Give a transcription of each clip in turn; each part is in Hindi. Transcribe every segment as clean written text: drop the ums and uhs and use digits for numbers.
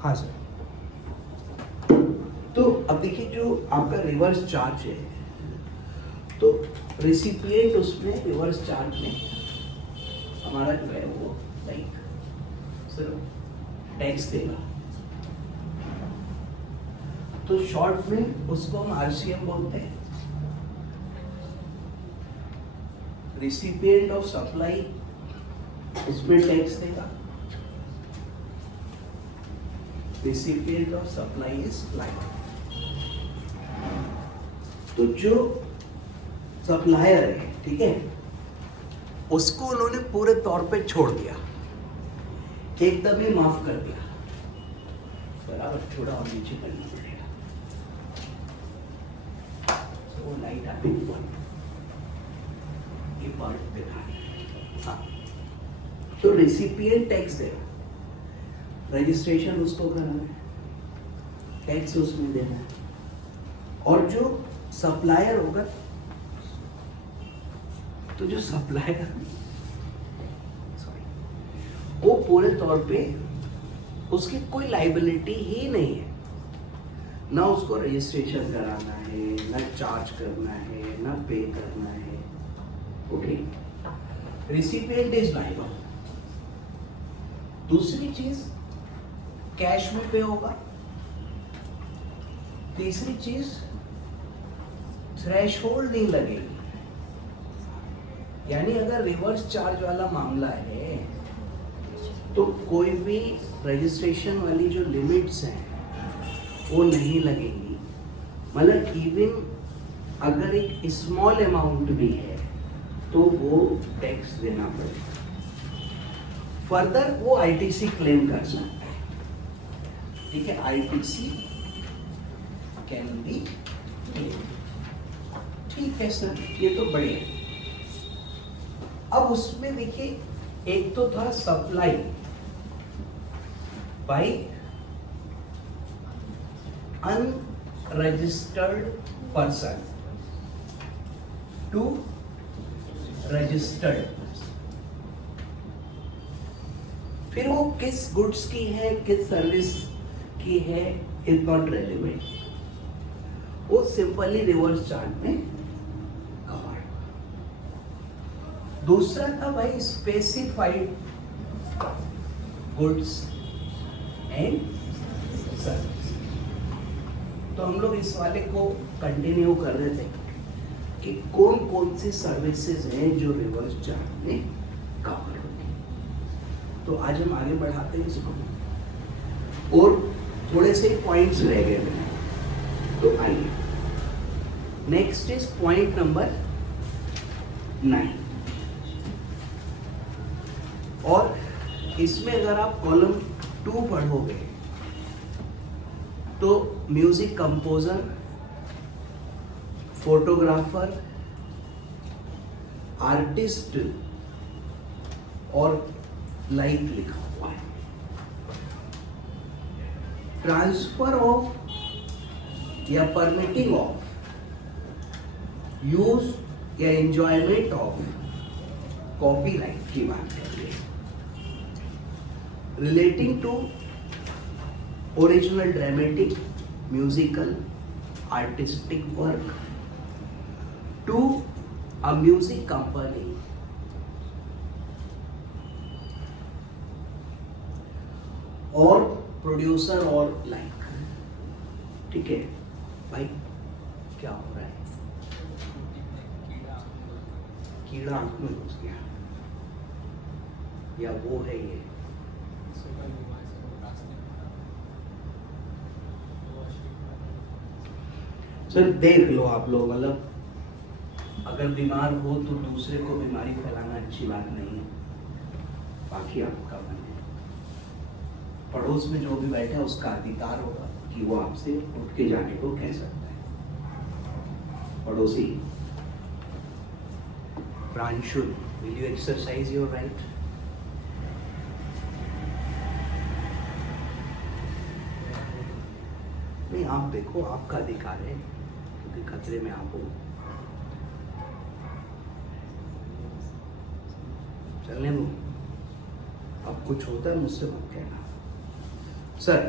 हाँ सर। तो अब देखिए जो आपका रिवर्स चार्ज है, तो रेसिपिएंट उसमें रिवर्स चार्ज में हमारा जो है वो लाइक सर टैक्स देगा। तो शॉर्ट में उसको हम आरसीएम बोलते हैं। रिसिपिएंट ऑफ सप्लाई उसमें टैक्स देगा। Recipient of supply is client. तो जो सप्लायर है, ठीक है, उसको उन्होंने पूरे तौर पे छोड़ दिया, एकदम ही माफ कर दिया। बराबर थोड़ा और नीचे करना पड़ेगा। तो लाइट आने के बाद ये पार्ट देना है। हाँ, तो रेसिपिएंट टैक्स देगा, रजिस्ट्रेशन उसको कराना है, टैक्स उसमें देना है। और जो सप्लायर होगा, तो जो सप्लायर वो पूरे तौर पे उसकी कोई लाइबिलिटी ही नहीं है, ना उसको रजिस्ट्रेशन कराना है, ना चार्ज करना है, ना पे करना है। Okay, recipient is liable. दूसरी चीज कैश में पे होगा। तीसरी चीज थ्रेशहोल्ड नहीं लगेगी, यानी अगर रिवर्स चार्ज वाला मामला है तो कोई भी रजिस्ट्रेशन वाली जो लिमिट्स हैं वो नहीं लगेंगी। मतलब इवन अगर एक स्मॉल अमाउंट भी है तो वो टैक्स देना पड़ेगा। फर्दर वो आईटीसी क्लेम कर सकता है, ठीक है, आईटीसी कैन बी क्लेम। ठीक है सर, ये तो बढ़िया। अब उसमें देखिए एक तो था supply by unregistered person to registered. फिर वो किस गुड्स की है, किस सर्विस की है, इज नॉट रेलिवेंट, वो सिंपली रिवर्स चार्ज में कवर। दूसरा था भाई स्पेसिफाइड गुड्स एंड सर्विस। तो हम लोग इस वाले को कंटिन्यू कर रहे थे कि कौन कौन सी सर्विसेज हैं जो रिवर्स चार्ज में कवर होती। तो आज हम आगे बढ़ाते हैं इसको, और थोड़े से पॉइंट्स रह गए हैं। तो आइए, नेक्स्ट इज पॉइंट नंबर 9। और इसमें अगर आप कॉलम 2 पढ़ोगे तो म्यूजिक कंपोजर, फोटोग्राफर, आर्टिस्ट और लाइक लिखा हुआ है। ट्रांसफर ऑफ या परमिटिंग ऑफ यूज या एंजॉयमेंट ऑफ कॉपीराइट की बात कर रही है। Relating to original dramatic, musical, artistic work to a music company और प्रोड्यूसर और लाइक। ठीक है भाई, क्या हो रहा है? कीड़ा आंख में घुस गया या वो है ये? सर देख लो आप लोग, मतलब अगर बीमार हो तो दूसरे को बीमारी फैलाना अच्छी बात नहीं है। बाकी आपका मन है, पड़ोस में जो भी बैठा है उसका अधिकार होगा कि वो आपसे उठ के जाने को कह सकता है। पड़ोसी Pranshul, will you exercise your right? नहीं, आप देखो, आपका अधिकार है क्योंकि खतरे में आप हो। चलने दो, अब कुछ होता है मुझसे मत कहना। सर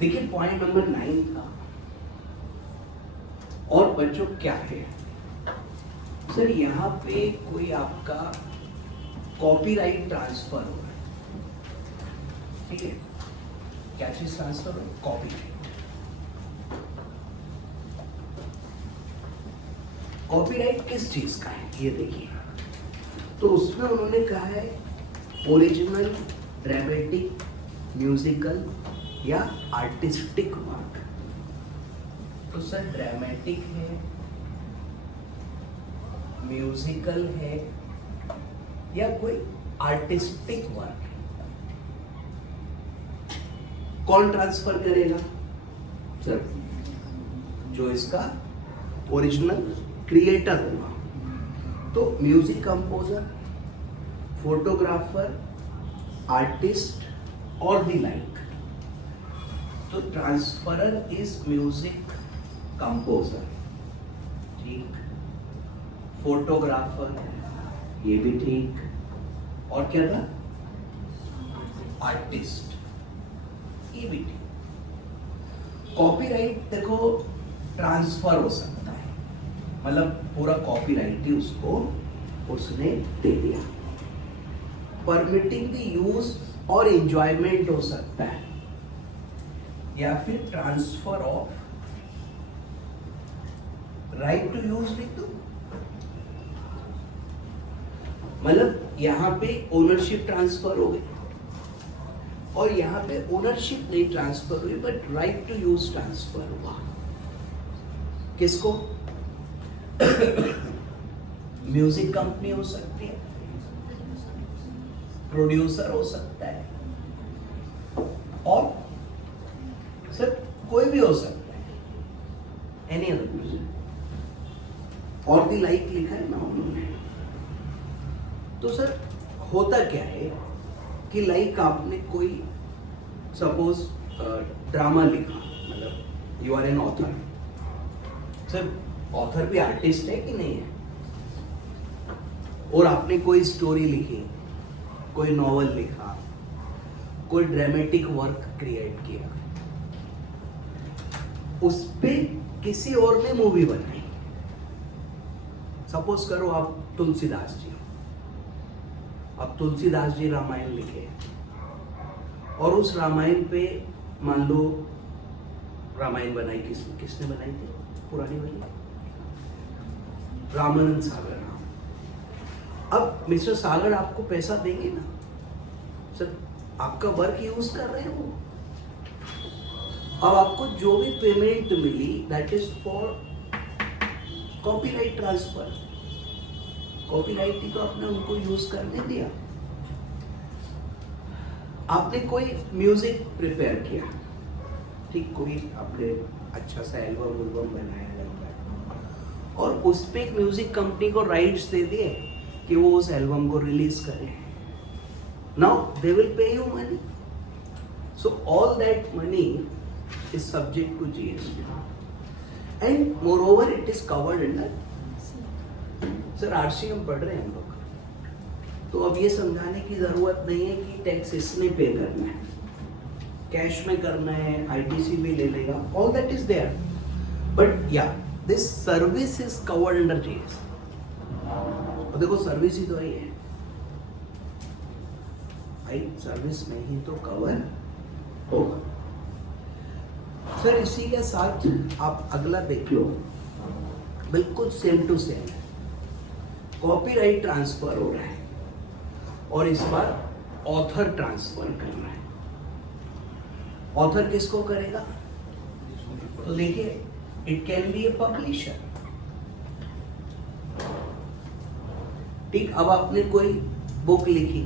देखिए पॉइंट नंबर 9 था। और बच्चों क्या है सर, यहाँ पे कोई आपका कॉपीराइट ट्रांसफर हो रहा है, ठीक है? क्या चीज ट्रांसफर हो रहा है? कॉपीराइट। कॉपीराइट किस चीज का है ये देखिए। तो उसमें उन्होंने कहा है ओरिजिनल, ड्रामेटिक, म्यूजिकल या आर्टिस्टिक वर्क। तो सर ड्रामेटिक है, म्यूजिकल है या कोई आर्टिस्टिक वर्क है, कौन ट्रांसफर करेगा सर? जो इसका ओरिजिनल क्रिएटर होगा। तो म्यूजिक कंपोजर, फोटोग्राफर, आर्टिस्ट और दी लाइक। तो ट्रांसफरर इज म्यूजिक कंपोजर, ठीक, फोटोग्राफर, ये भी ठीक, और क्या था? आर्टिस्ट, ये भी ठीक। कॉपीराइट देखो ट्रांसफर हो सकता है, मतलब पूरा कॉपीराइट ही उसको उसने दे दिया। परमिटिंग द यूज और एंजॉयमेंट हो सकता है, या फिर transfer of right to use लिख दो, मतलब यहां पे ओनरशिप ट्रांसफर हो गई और यहां पे ओनरशिप नहीं ट्रांसफर हुई but right to use transfer हुआ। किसको? म्यूजिक कंपनी हो सकती है, प्रोड्यूसर हो सकता है, और सर कोई भी हो सकता है, एनी अदर म्यूजिक। और दी लाइक लिखा है ना उन्होंने। तो सर होता क्या है कि लाइक आपने कोई सपोज ड्रामा लिखा, मतलब you are an author. Sir author भी आर्टिस्ट है कि नहीं है? और आपने कोई स्टोरी लिखी, कोई नॉवल लिखा, कोई ड्रामेटिक वर्क क्रिएट किया, उस पे किसी और ने मूवी बनाई। सपोज करो आप तुलसीदास जी, अब तुलसीदास जी रामायण लिखे और उस रामायण पे मान लो रामायण बनाई किसने बनाई थी? पुरानी वाली रामानंद सागर। अब मिस्टर सागर आपको पैसा देंगे ना सर, आपका वर्क यूज कर रहे हो। अब आपको जो भी पेमेंट मिली that is for copyright transfer. Copyright ही तो आपने उनको यूज करने दिया। आपने कोई म्यूजिक प्रिपेयर किया, ठीक, कोई आपने अच्छा सा एल्बम बनाया और उस पे एक म्यूजिक कंपनी को राइट्स दे दिए कि वो उस एल्बम को रिलीज करे। Now they will pay you money, so all that money is subject to GST and moreover it is covered under sir RCM पढ़ रहे हैं हम लोग, तो अब ये समझाने की जरूरत नहीं है कि टैक्स इसने पे करना है, कैश में करना है, आईटीसी भी ले लेगा, all that is there, but या this service is covered under GST. और देखो सर्विस ही तो आई है, आई सर्विस में ही तो कवर होगा। सर इसी के साथ आप अगला देख लो, बिल्कुल सेम टू सेम है। कॉपीराइट ट्रांसफर हो रहा है और इस बार ऑथर ट्रांसफर कर रहा है। ऑथर किसको करेगा? तो देखिए it can be a publisher, ठीक। अब आपने कोई बुक लिखी,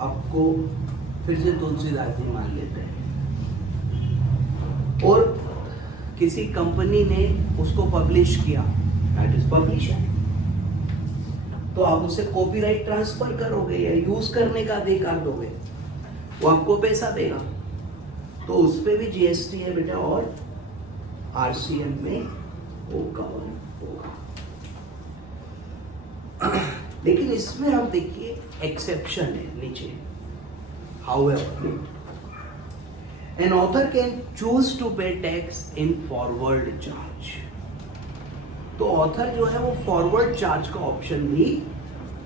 आपको फिर से तुलसीदास जी मान लेते हैं, और किसी कंपनी ने उसको पब्लिश किया, दैट इज पब्लिशर। तो आप उसे कॉपीराइट ट्रांसफर करोगे या यूज करने का अधिकार दोगे, वो आपको पैसा देगा, तो उस पे भी जीएसटी है बेटा और आरसीएम में वो कवर होगा। लेकिन इसमें आप देखिए एक्सेप्शन है नीचे, however An author can choose to pay tax in forward charge. तो ऑथर जो है वो फॉरवर्ड चार्ज का ऑप्शन भी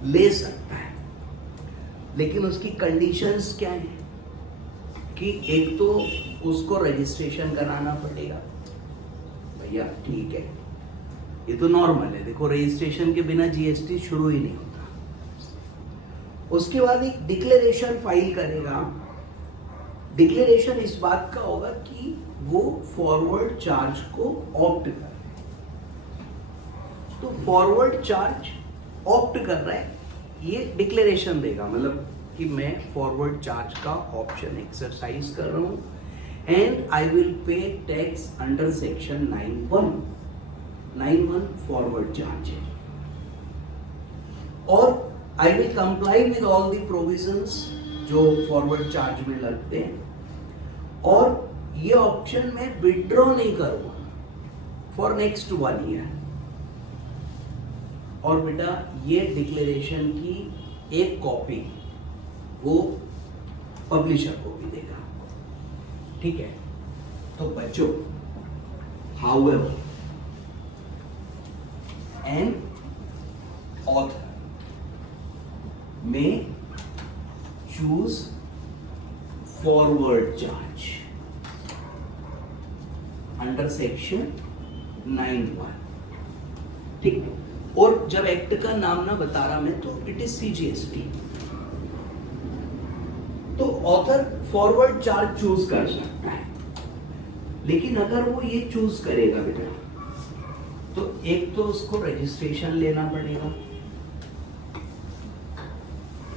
ले सकता है, लेकिन उसकी कंडीशंस क्या है कि एक तो उसको रजिस्ट्रेशन कराना पड़ेगा। भैया ठीक है, ये तो नॉर्मल है, देखो रजिस्ट्रेशन के बिना जीएसटी शुरू ही नहीं होता। उसके बाद एक डिक्लेरेशन फाइल करेगा। डिक्लेरेशन इस बात का होगा कि वो फॉरवर्ड चार्ज को ऑप्ट कर रहा है। तो फॉरवर्ड चार्ज ऑप्ट कर रहा है, ये डिक्लेरेशन देगा, मतलब कि मैं फॉरवर्ड चार्ज का ऑप्शन एक्सरसाइज कर रहा हूं and I will pay tax under section 91 forward charge है, और I will comply with all the provisions जो फॉरवर्ड चार्ज में लगते हैं, और ये ऑप्शन मैं विड्रॉ नहीं करूंगा फॉर नेक्स्ट 1 ईयर। और बेटा ये डिक्लेरेशन की एक कॉपी वो पब्लिशर को भी देगा, ठीक है। तो बच्चों, however an author may choose forward charge under section 91, ठीक। और जब एक्ट का नाम ना बता रहा मैं, तो इट इज सीजीएसटी। तो ऑथर फॉरवर्ड चार्ज चूज कर सकता है, लेकिन अगर वो ये चूज करेगा बेटा, तो एक तो उसको रजिस्ट्रेशन लेना पड़ेगा।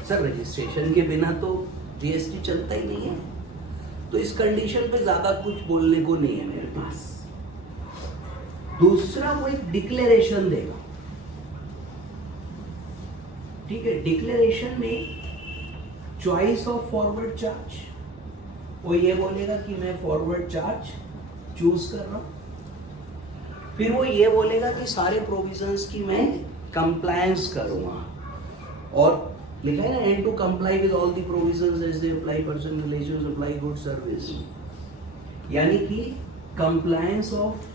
सर रजिस्ट्रेशन के बिना तो जीएसटी चलता ही नहीं है, तो इस कंडीशन पे ज्यादा कुछ बोलने को नहीं है मेरे पास। दूसरा, वो एक डिक्लेरेशन देगा, ठीक है। डिक्लेरेशन में चॉइस ऑफ फॉरवर्ड चार्ज, वो ये बोलेगा कि मैं फॉरवर्ड चार्ज चूज कर रहा हूं। फिर वो ये बोलेगा कि सारे प्रोविजंस की मैं कंप्लायंस करूंगा, और लिखा है ना, and to comply with all the provisions as they apply person relations apply good service, यानी कि कंप्लायंस ऑफ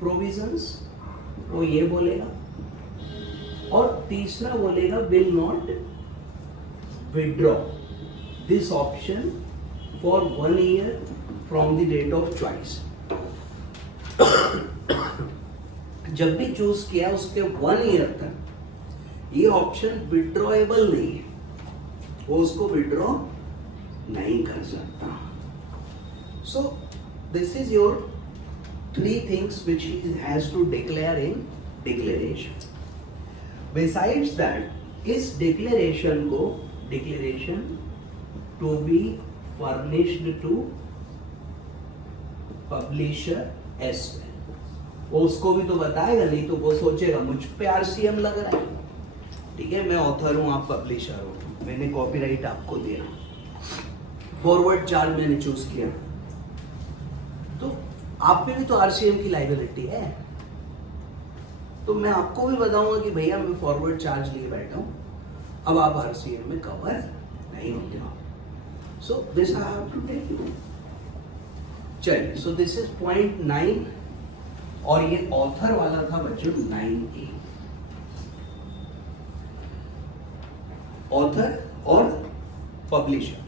प्रोविजंस वो ये बोलेगा। और तीसरा बोलेगा will not withdraw this option for 1 year from the date of choice. जब भी चूज किया उसके 1 ईयर तक ये ऑप्शन विड्रॉएबल नहीं है, वो उसको विड्रॉ नहीं कर सकता। सो this is your 3 things which he has to declare in declaration. Besides that, इस declaration to be furnished to publisher as well. वो उसको भी तो बताएगा, नहीं तो वो सोचेगा मुझ पे आरसीएम लग रहा है, ठीक है। मैं ऑथर हूं, आप पब्लिशर हो, मैंने कॉपीराइट आपको दिया, फॉरवर्ड चार्ज मैंने चूज किया, तो आप पे भी तो आरसीएम की लायबिलिटी है। तो मैं आपको भी बताऊंगा कि भैया मैं फॉरवर्ड चार्ज लिए बैठा हूं, अब आप आरसीएम में कवर नहीं होते हो। So this I have to tell you. चलिए, सो दिस इज पॉइंट 9, और ये ऑथर वाला था बच्चों 9A। ऑथर और पब्लिशर।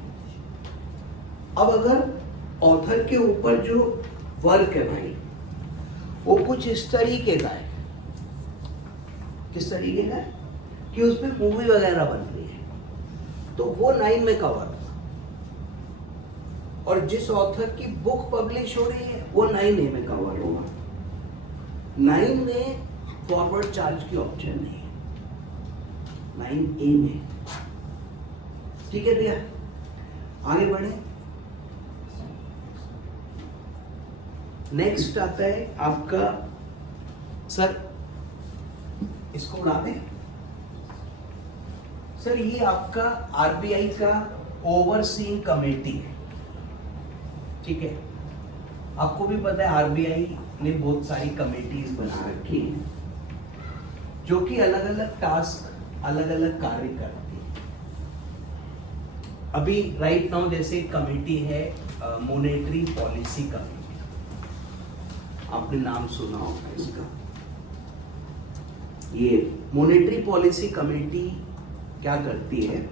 अब अगर ऑथर के ऊपर जो वर्क है भाई, वो कुछ इस तरीके का है, किस तरीके का है कि उसमें मूवी वगैरह बन रही है, तो वो 9 में कवर होगा। और जिस ऑथर की बुक पब्लिश हो रही है वो 9A में कवर होगा। 9 में फॉरवर्ड चार्ज की ऑप्शन नहीं है, 9A में, ठीक है भैया। आगे बढ़े। नेक्स्ट आता है आपका, सर इसको उड़ा दें सर, ये आपका आरबीआई का ओवरसीइंग कमेटी है, ठीक है। आपको भी पता है आरबीआई ने बहुत सारी कमेटीज बना रखी हैं जो कि अलग अलग टास्क, अलग अलग कार्य करती है। अभी राइट नाउ जैसे कमेटी है मॉनेटरी पॉलिसी कमेटी, आपने नाम सुना होगा इसका। ये मॉनेटरी पॉलिसी कमेटी क्या करती है,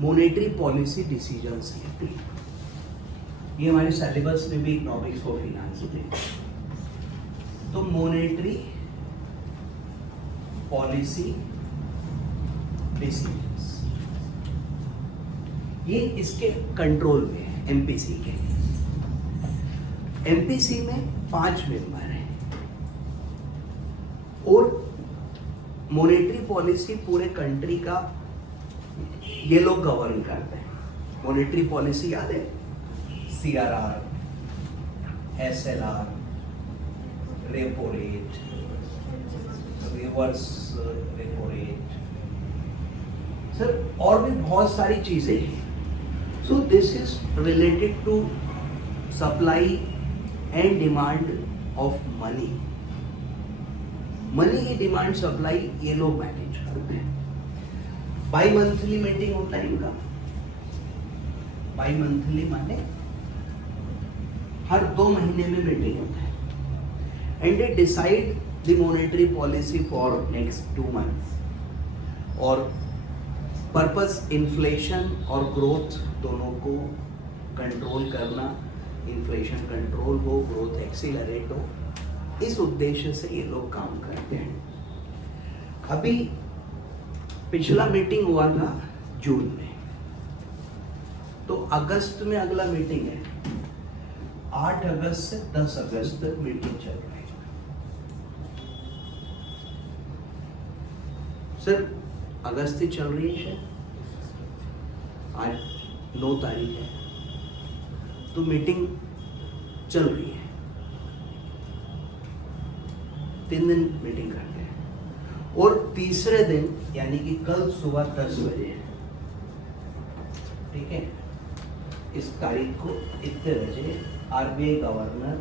मॉनेटरी पॉलिसी डिसीजंस लेती है। ये हमारे सिलेबस में भी इकोनॉमिक्स फॉर फाइनेंस थे। तो मॉनेटरी पॉलिसी डिसीजंस ये इसके कंट्रोल में है एमपीसी के। एमपीसी में 5 मेंबर हैं और मॉनेटरी पॉलिसी पूरे कंट्री का ये लोग गवर्न करते हैं। मॉनेटरी पॉलिसी याद है, CRR, SLR, repo rate, reverse repo rate, sir और भी बहुत सारी चीजें हैं। So this is related to supply and demand of money. Money की डिमांड सप्लाई ये लोग मैनेज करते हैं। बाई मंथली मीटिंग होता है इनका। बाई मंथली माने हर 2 महीने में मीटिंग होता है and they decide the monetary policy for next 2 months. और पर्पस इन्फ्लेशन और ग्रोथ दोनों को कंट्रोल करना, इन्फ्लेशन कंट्रोल हो, ग्रोथ एक्सीलरेट हो, इस उद्देश्य से ये लोग काम करते हैं। अभी पिछला मीटिंग हुआ था जून में, तो अगस्त में अगला मीटिंग है। 8 अगस्त से 10 अगस्त तक मीटिंग चल रही है। सर अगस्त ही चल रही है, आज 9 तारीख है, तो मीटिंग चल रही है। 3 दिन मीटिंग करते हैं और तीसरे दिन यानी कि कल सुबह 10 बजे है, ठीक है, इस तारीख को इतने बजे आरबीआई गवर्नर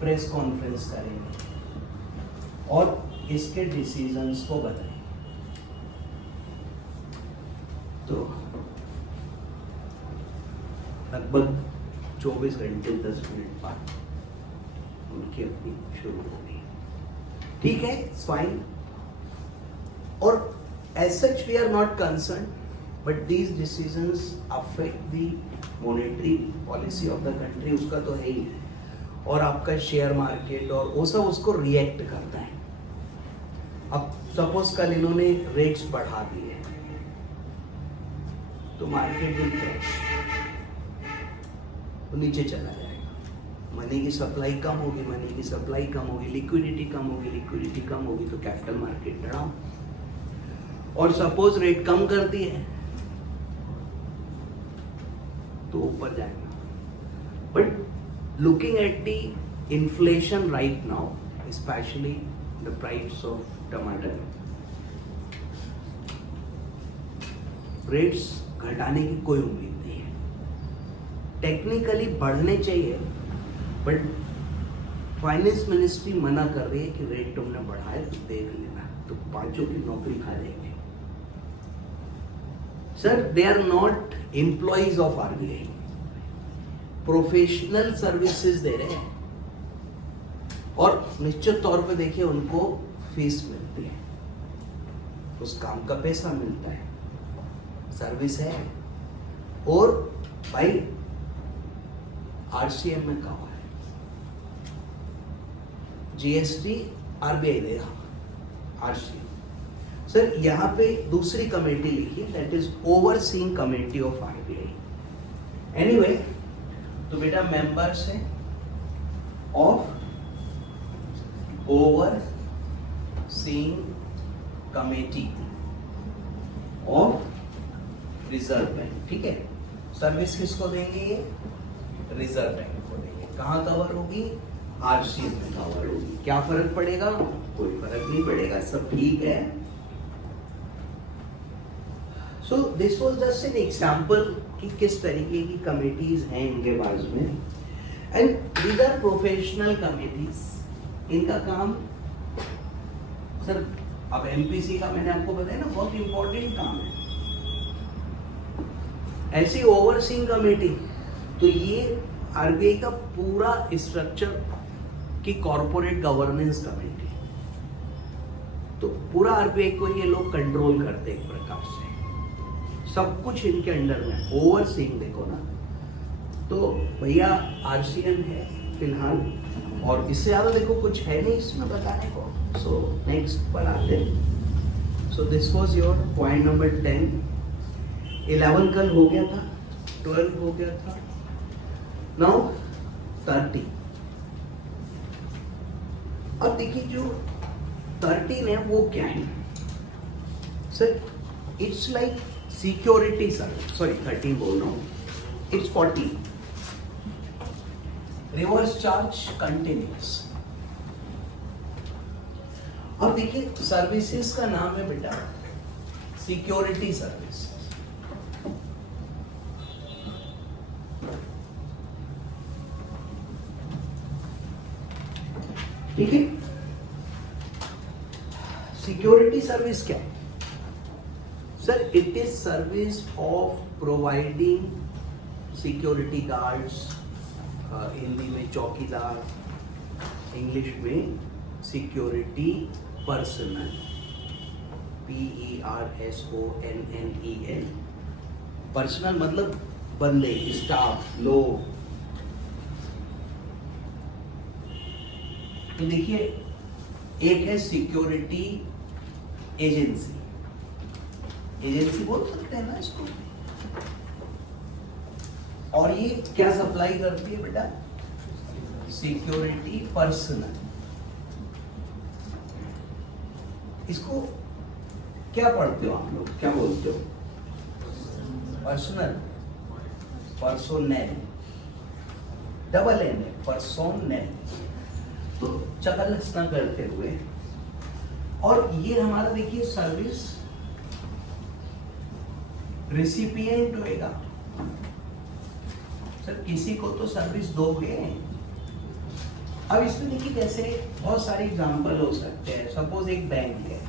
प्रेस कॉन्फ्रेंस करेंगे और इसके डिसीजंस को बताएंगे। तो लगभग 24 घंटे 10 मिनट बाद उनकी अपनी शुरू हो गई। ठीक है, इट्स फाइन। और as such we are not concern, but these decisions affect the monetary policy of the country, उसका तो है ही है। और आपका शेयर मार्केट और वो सब उसको रिएक्ट करता है। अब सपोज कल इन्होंने रेट्स बढ़ा दिए तो मार्केट विल क्रैश, वो नीचे चला जाएगा। मनी की सप्लाई कम होगी, मनी की सप्लाई कम होगी, लिक्विडिटी कम होगी, लिक्विडिटी कम होगी तो कैपिटल मार्केट डाउन। और सपोज रेट कम करती है तो ऊपर जाएगा। But looking at the inflation right now, specially the price of टमाटर, रेट्स घटाने की कोई उम्मीद नहीं है। टेक्निकली बढ़ने चाहिए, बट फाइनेंस मिनिस्ट्री मना कर रही है कि रेट तुमने बढ़ाए तो देख लेना, तो 5 की नौकरी खा लेंगे। Sir they are not employees of RBI, professional services दे रहे हैं और निश्चित तौर पे देखिए उनको फीस मिलती है, उस काम का पैसा मिलता है, सर्विस है। और भाई आरसीएम में कहा है जीएसटी आरबीआई देगा, आरसीएम। सर यहाँ पे दूसरी कमेटी लिखी, that is overseeing committee of RBI. Anyway, तो बेटा मेंबर्स है of overseeing committee of reserve bank, ठीक है। सर्विस किसको देंगे ये? रिजर्व बैंक को देंगे। कहाँ कवर होगी? आरसीएम में कवर होगी। क्या फर्क पड़ेगा? कोई फर्क नहीं पड़ेगा, सब ठीक है। So this was just an example कि किस तरीके की कमिटीज हैं इनके पास में, and these are professional committees. इनका काम सर, अब एमपीसी का मैंने आपको बताया ना, बहुत इंपॉर्टेंट काम है। ऐसी ओवरसीइंग कमेटी, तो ये आरबीआई का पूरा स्ट्रक्चर की कॉर्पोरेट गवर्नेंस कमेटी, तो पूरा आरबीआई को ये लोग कंट्रोल करते एक प्रकार से, सब कुछ इनके अंडर में। ओवरसीइंग देखो ना, तो भैया आरसीएम है फिलहाल, और इससे ज्यादा देखो कुछ है नहीं इसमें बताने को। सो नेक्स्ट पर आते हैं। So this was your point number 10। 11 कल हो गया था, 12 हो गया था, नाउ 13। अब देखिए जो 13 है वो क्या है sir? It's like security service, sorry 13 बोल रहा हूँ, इट्स 14। Reverse charge continuous. अब देखिए सर्विसेज का नाम है बेटा सिक्योरिटी सर्विस। ठीक है, सिक्योरिटी सर्विस क्या है sir? It is service of providing security guards, Hindi में चौकीदार, इंग्लिश में सिक्योरिटी पर्सनल, PERSONNEL। पर्सनल मतलब बंदे, स्टाफ, लोग। तो देखिए एक है सिक्योरिटी एजेंसी, एजेंसी बोल सकते हैं ना इसको, और ये क्या सप्लाई करती है बेटा? Security personal. इसको क्या पढ़ते हो आप लोग, क्या बोलते हो? पर्सनल, पर्सोनेल, डबल एन है, पर्सोनेल। तो चकलस ना करते हुए, और ये हमारा देखिए सर्विस रिसिपिएंट होएगा सर, किसी को तो सर्विस दोगे। अब इसमें देखिए जैसे बहुत सारे एग्जांपल हो सकते हैं। सपोज एक बैंक है,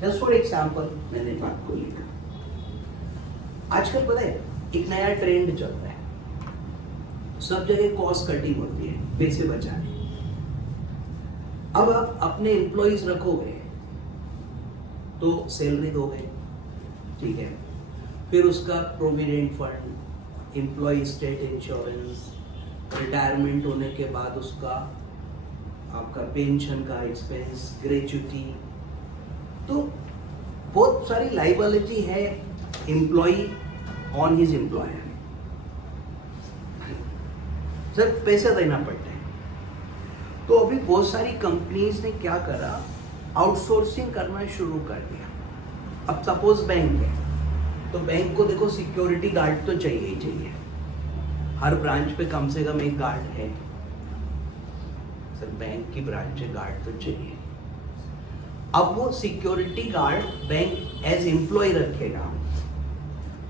जस्ट फॉर एग्जांपल मैंने बात को लिखा। आजकल पता है एक नया ट्रेंड चल रहा है, सब जगह कॉस्ट कटिंग होती है पैसे बचाने। अब आप अपने एम्प्लॉइज रखोगे तो सैलरी दोगे, ठीक है, फिर उसका provident fund, employ state insurance, retirement होने के बाद उसका आपका पेंशन का एक्सपेंस, ग्रेच्युटी, तो बहुत सारी लाइबिलिटी है employ on his employer. Sir पैसे देना पड़ता है। तो अभी बहुत सारी कंपनीज ने क्या करा, आउटसोर्सिंग करना शुरू कर दिया। अब सपोज बैंक है, तो बैंक को देखो सिक्योरिटी गार्ड तो चाहिए ही चाहिए, हर ब्रांच पे कम से कम एक गार्ड है। सर बैंक की ब्रांच है, गार्ड तो चाहिए। अब वो security guard bank as employ रखेगा,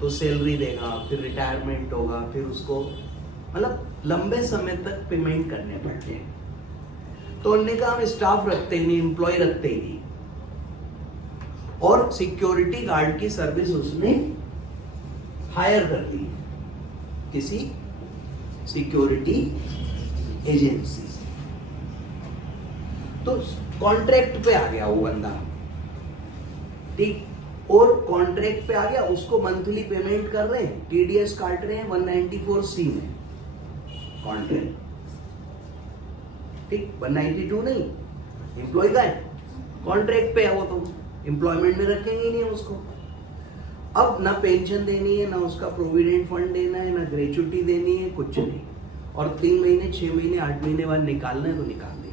तो सैलरी देगा, फिर रिटायरमेंट होगा, फिर उसको मतलब लंबे समय तक पेमेंट करने पड़ते हैं। तो उन्होंने कहा हम स्टाफ रखते ही नहीं, एम्प्लॉय रखते ही नहीं, और सिक्योरिटी गार्ड की सर्विस उसने हायर कर ली किसी सिक्योरिटी एजेंसी से। तो कॉन्ट्रैक्ट पे आ गया वो बंदा, ठीक, और कॉन्ट्रैक्ट पे आ गया, उसको मंथली पेमेंट कर रहे हैं, टीडीएस काट रहे हैं 194C में कॉन्ट्रैक्ट, ठीक, 192 नहीं, एम्प्लॉय का है, कॉन्ट्रैक्ट पे है वो, तो एम्प्लॉयमेंट में रखेंगे ही नहीं उसको। अब ना पेंशन देनी है, ना उसका प्रोविडेंट फंड देना है, ना ग्रेच्युटी देनी है, कुछ नहीं, और 3 महीने 6 महीने 8 महीने बाद निकालना है तो निकाल दिया।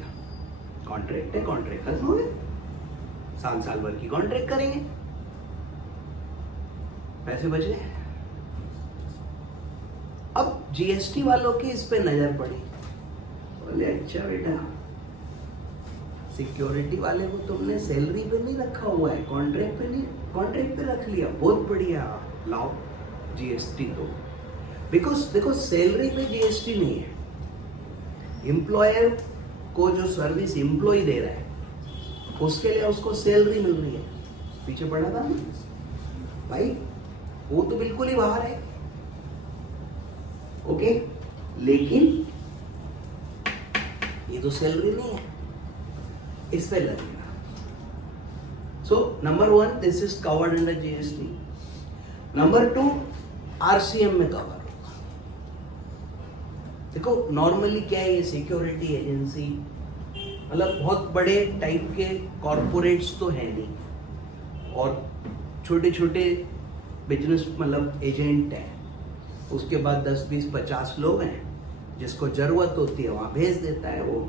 कॉन्ट्रैक्ट है, कॉन्ट्रैक्ट खत्म हो गया, साल भर की कॉन्ट्रैक्ट करेंगे, पैसे बच गए। अब जीएसटी वालों की इस पे नजर पड़ी, बोले अच्छा बेटा सिक्योरिटी वाले को तुमने सैलरी पे नहीं रखा हुआ है, कॉन्ट्रैक्ट पे नहीं, कॉन्ट्रैक्ट पे रख लिया, बहुत बढ़िया, लाओ जीएसटी दो। बिकॉज देखो सैलरी पे जीएसटी नहीं है, एम्प्लॉयर को जो सर्विस एम्प्लॉय दे रहा है उसके लिए उसको सैलरी मिल रही है। पीछे पड़ा था ना भाई, वो तो बिल्कुल ही बाहर है। ओके, लेकिन ये तो सैलरी नहीं है, इस पे लगेगा। So number 1 this is covered under GST. Number 2 RCM में कवर होगा। देखो नॉर्मली क्या है, ये सिक्योरिटी एजेंसी मतलब बहुत बड़े टाइप के कॉरपोरेट्स तो है नहीं, और छोटे छोटे बिजनेस मतलब एजेंट हैं, उसके बाद 10 20 50 लोग हैं, जिसको ज़रूरत होती है वहाँ भेज देता है वो,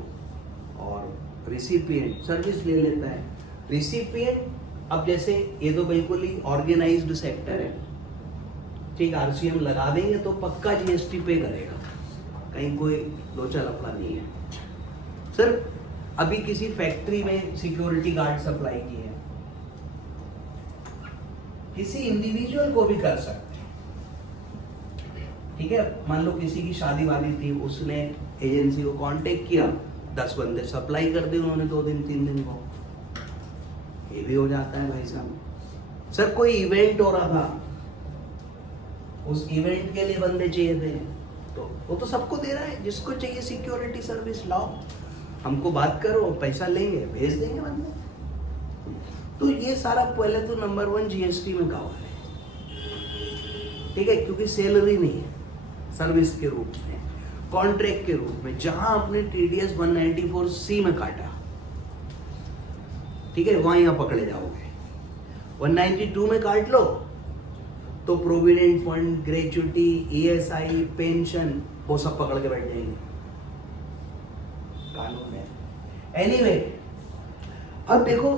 और रिसिपिएंट सर्विस ले लेता है। रिसिपिएंट अब जैसे ये तो बिल्कुल ही ऑर्गेनाइज्ड सेक्टर है, ठीक, आरसीएम लगा देंगे तो पक्का जीएसटी पे करेगा, कहीं कोई लोचा लफड़ा नहीं है। सर अभी किसी फैक्ट्री में सिक्योरिटी गार्ड सप्लाई किए हैं, किसी इंडिविजुअल को भी कर सकते हैं, ठीक है। मान लो किसी की शादी वादी थी, उसने एजेंसी को कांटेक्ट किया, 10 बंदे सप्लाई कर दिए उन्होंने 2 दिन 3 दिन को, ये भी हो जाता है भाई साहब। सर कोई इवेंट हो रहा था, उस इवेंट के लिए बंदे चाहिए थे, तो वो तो सबको दे रहा है, जिसको चाहिए सिक्योरिटी सर्विस लाओ, हमको बात करो, पैसा लेंगे, भेज देंगे बंदे। तो ये सारा पहले तो नंबर 1 जीएसटी में कवर है, ठीक है, क्योंकि सैलरी नहीं है, सर्विस के रूप में, कॉन्ट्रैक्ट के रूप में, जहां आपने टीडीएस 194C में काटा, ठीक है, वहां यहाँ पकड़े जाओगे। 192 में काट लो तो provident fund, gratuity, ESI, pension, वो सब पकड़ के बैठ जाएंगे, कानून है। एनीवे, अब देखो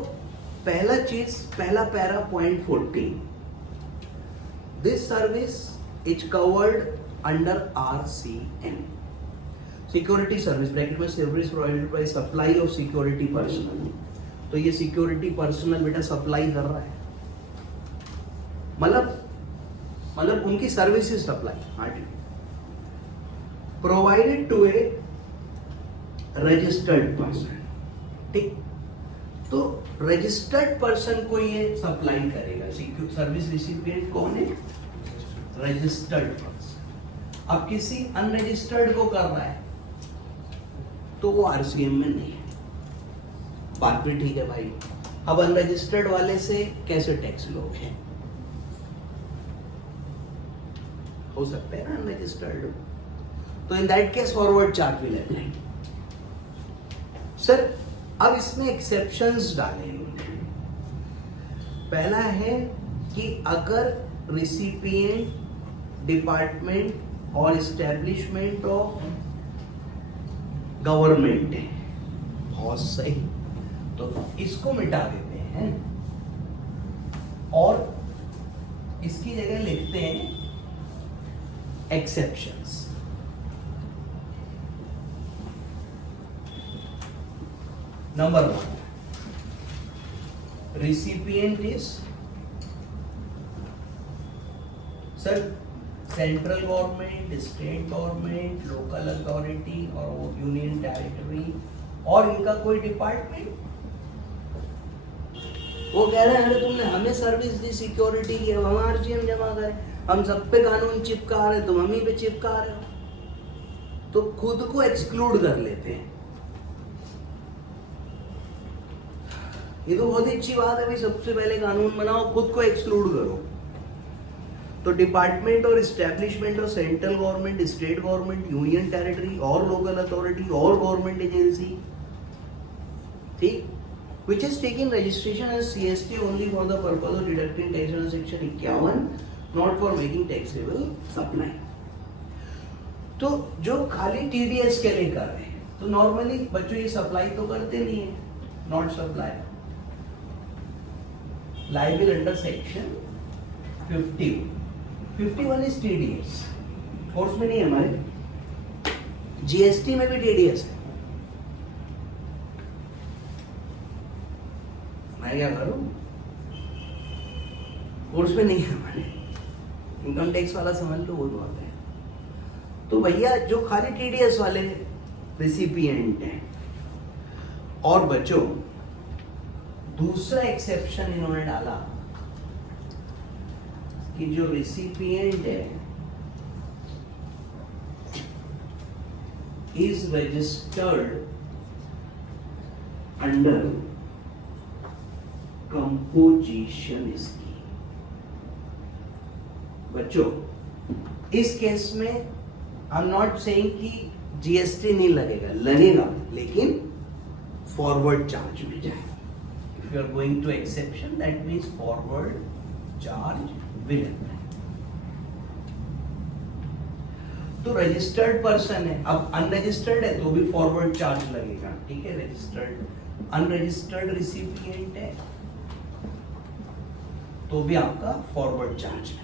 पहला चीज, पहला para point 14, this service is covered under RCM, security service, bracket में service provided by supply of security personnel. तो ये सिक्योरिटी पर्सनल बेटा सप्लाई कर रहा है, मतलब उनकी सर्विसेज सप्लाई, हाँ ठीक, provided to a registered person, ठीक। तो रजिस्टर्ड पर्सन को ये सप्लाई करेगा, सर्विस रिसिपिएंट कौन है, रजिस्टर्ड पर्सन। अब किसी अनरजिस्टर्ड को कर रहा है तो वो आरसीएम में नहीं है, बात भी ठीक है भाई। अब अनरजिस्टर्ड वाले से कैसे टैक्स लोगे, हो सकता है ना अनरजिस्टर्ड, तो in that case forward charge भी लेते हैं। सर अब इसमें एक्सेप्शंस डालेंगे। पहला है कि अगर रिसिपिएंट डिपार्टमेंट और एस्टेब्लिशमेंट ऑफ गवर्नमेंट है, बहुत सही, तो इसको मिटा देते हैं और इसकी जगह लिखते हैं exceptions. Number 1, recipient is sir central government, state government, local authority और यूनियन टेरिटरी और इनका कोई डिपार्टमेंट। वो कह रहे हैं अरे तुमने हमें सर्विस दी सिक्योरिटी की, हम आरसीएम जमा करें, हम सब पे कानून चिपका रहे, तुम हम ही पे चिपका रहे हो, तो खुद को एक्सक्लूड कर लेते हैं। ये तो बहुत ही अच्छी बात है भाई, सबसे पहले कानून बनाओ, खुद को एक्सक्लूड करो। तो डिपार्टमेंट और एस्टेब्लिशमेंट और central government, state government, union territory और लोकल अथॉरिटी और गवर्नमेंट एजेंसी, ठीक, which is taking registration as CST only for the purpose of deducting tax under section 51, not for making taxable supply। तो जो खाली TDS के लिए कर रहे हैं, तो नॉर्मली बच्चों ये सप्लाई तो करते नहीं है, not supply, liable under section 51 is TDS, force में नहीं है हमारे, GST में भी TDS है। मैं क्या करूं, कोर्स में नहीं है हमारे, इनकम टैक्स वाला समझ लो वो बात है। तो भैया जो खाली TDS वाले रिसिपिएंट हैं, और बच्चों दूसरा एक्सेप्शन इन्होंने डाला कि जो रिसिपिएंट है is registered under composition scheme. बच्चों, इस केस में आई एम नॉट सेइंग कि जीएसटी नहीं लगेगा, लगेगा, लेकिन फॉरवर्ड चार्ज मिल जाएगा. If you are going to exception, that means forward charge will apply. तो रजिस्टर्ड पर्सन है, अब अनरजिस्टर्ड है तो भी फॉरवर्ड चार्ज लगेगा. ठीक है, रजिस्टर्ड अनरजिस्टर्ड रिसिपिएंट है तो भी आपका फॉरवर्ड चार्ज लगेगा.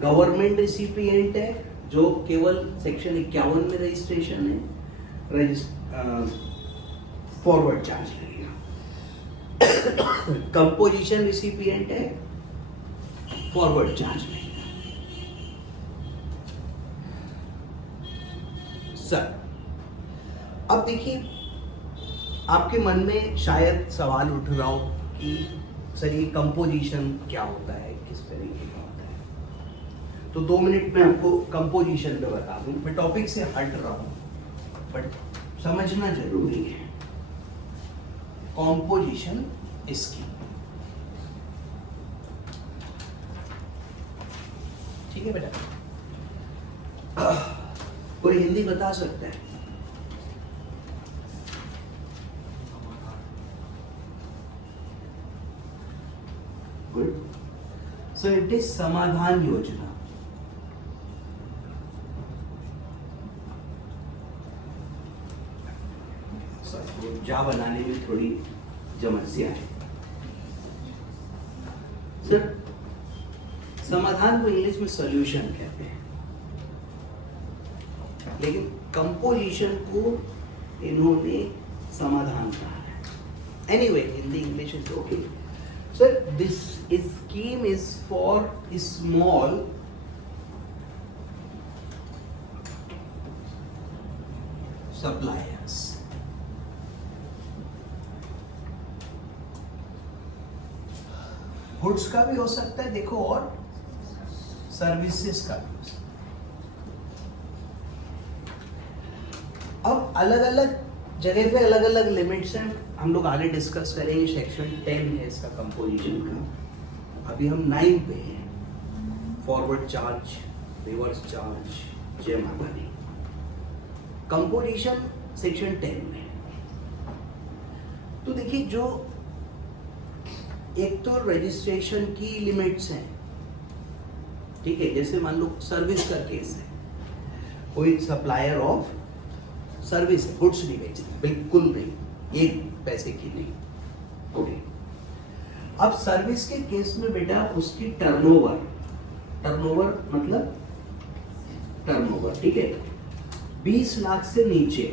गवर्नमेंट रिसिपिएंट है जो केवल सेक्शन 51 में रजिस्ट्रेशन है, फॉरवर्ड चार्ज लगेगा. कंपोजिशन रिसिपिएंट है, फॉरवर्ड चार्ज लगेगा. सर, अब देखिए, आपके मन में शायद सवाल उठ रहा हो कि सर ये कंपोजिशन क्या होता है, किस तरीके का होता है. तो 2 मिनट में आपको कंपोजिशन पे बता दूं. मैं टॉपिक से हट रहा हूं बट समझना जरूरी है. कंपोजिशन स्कीम, ठीक है बेटा. कोई हिंदी बता सकता है? गुड. सो इट इज समाधान योजना. जा बनाने में थोड़ी समस्या है. सर, समाधान को इंग्लिश में सॉल्यूशन कहते हैं, लेकिन कंपोजिशन को इन्होंने समाधान कहा है. Anyway, Hindi English is okay. Sir, this scheme is for small suppliers. Goods का भी हो सकता है देखो, और सर्विसेज का भी हो सकता है. अब अलग अलग जगह पे अलग अलग लिमिट्स हैं, हम लोग आगे डिस्कस करेंगे. सेक्शन 10 है इसका कंपोजिशन का. अभी हम 9 पे हैं. फॉरवर्ड चार्ज, रिवर्स चार्ज, जय माता दी. कंपोजिशन सेक्शन 10 में. तो देखिए, जो एक तो रजिस्ट्रेशन की लिमिट्स हैं. ठीक है, जैसे मान लो सर्विस का केस है, कोई सप्लायर ऑफ सर्विस, गुड्स नहीं बेचते, बिल्कुल नहीं, 1 पैसे की नहीं. ओके. अब सर्विस के केस में बेटा उसकी टर्नओवर मतलब टर्नओवर, ठीक है, 20 लाख से नीचे,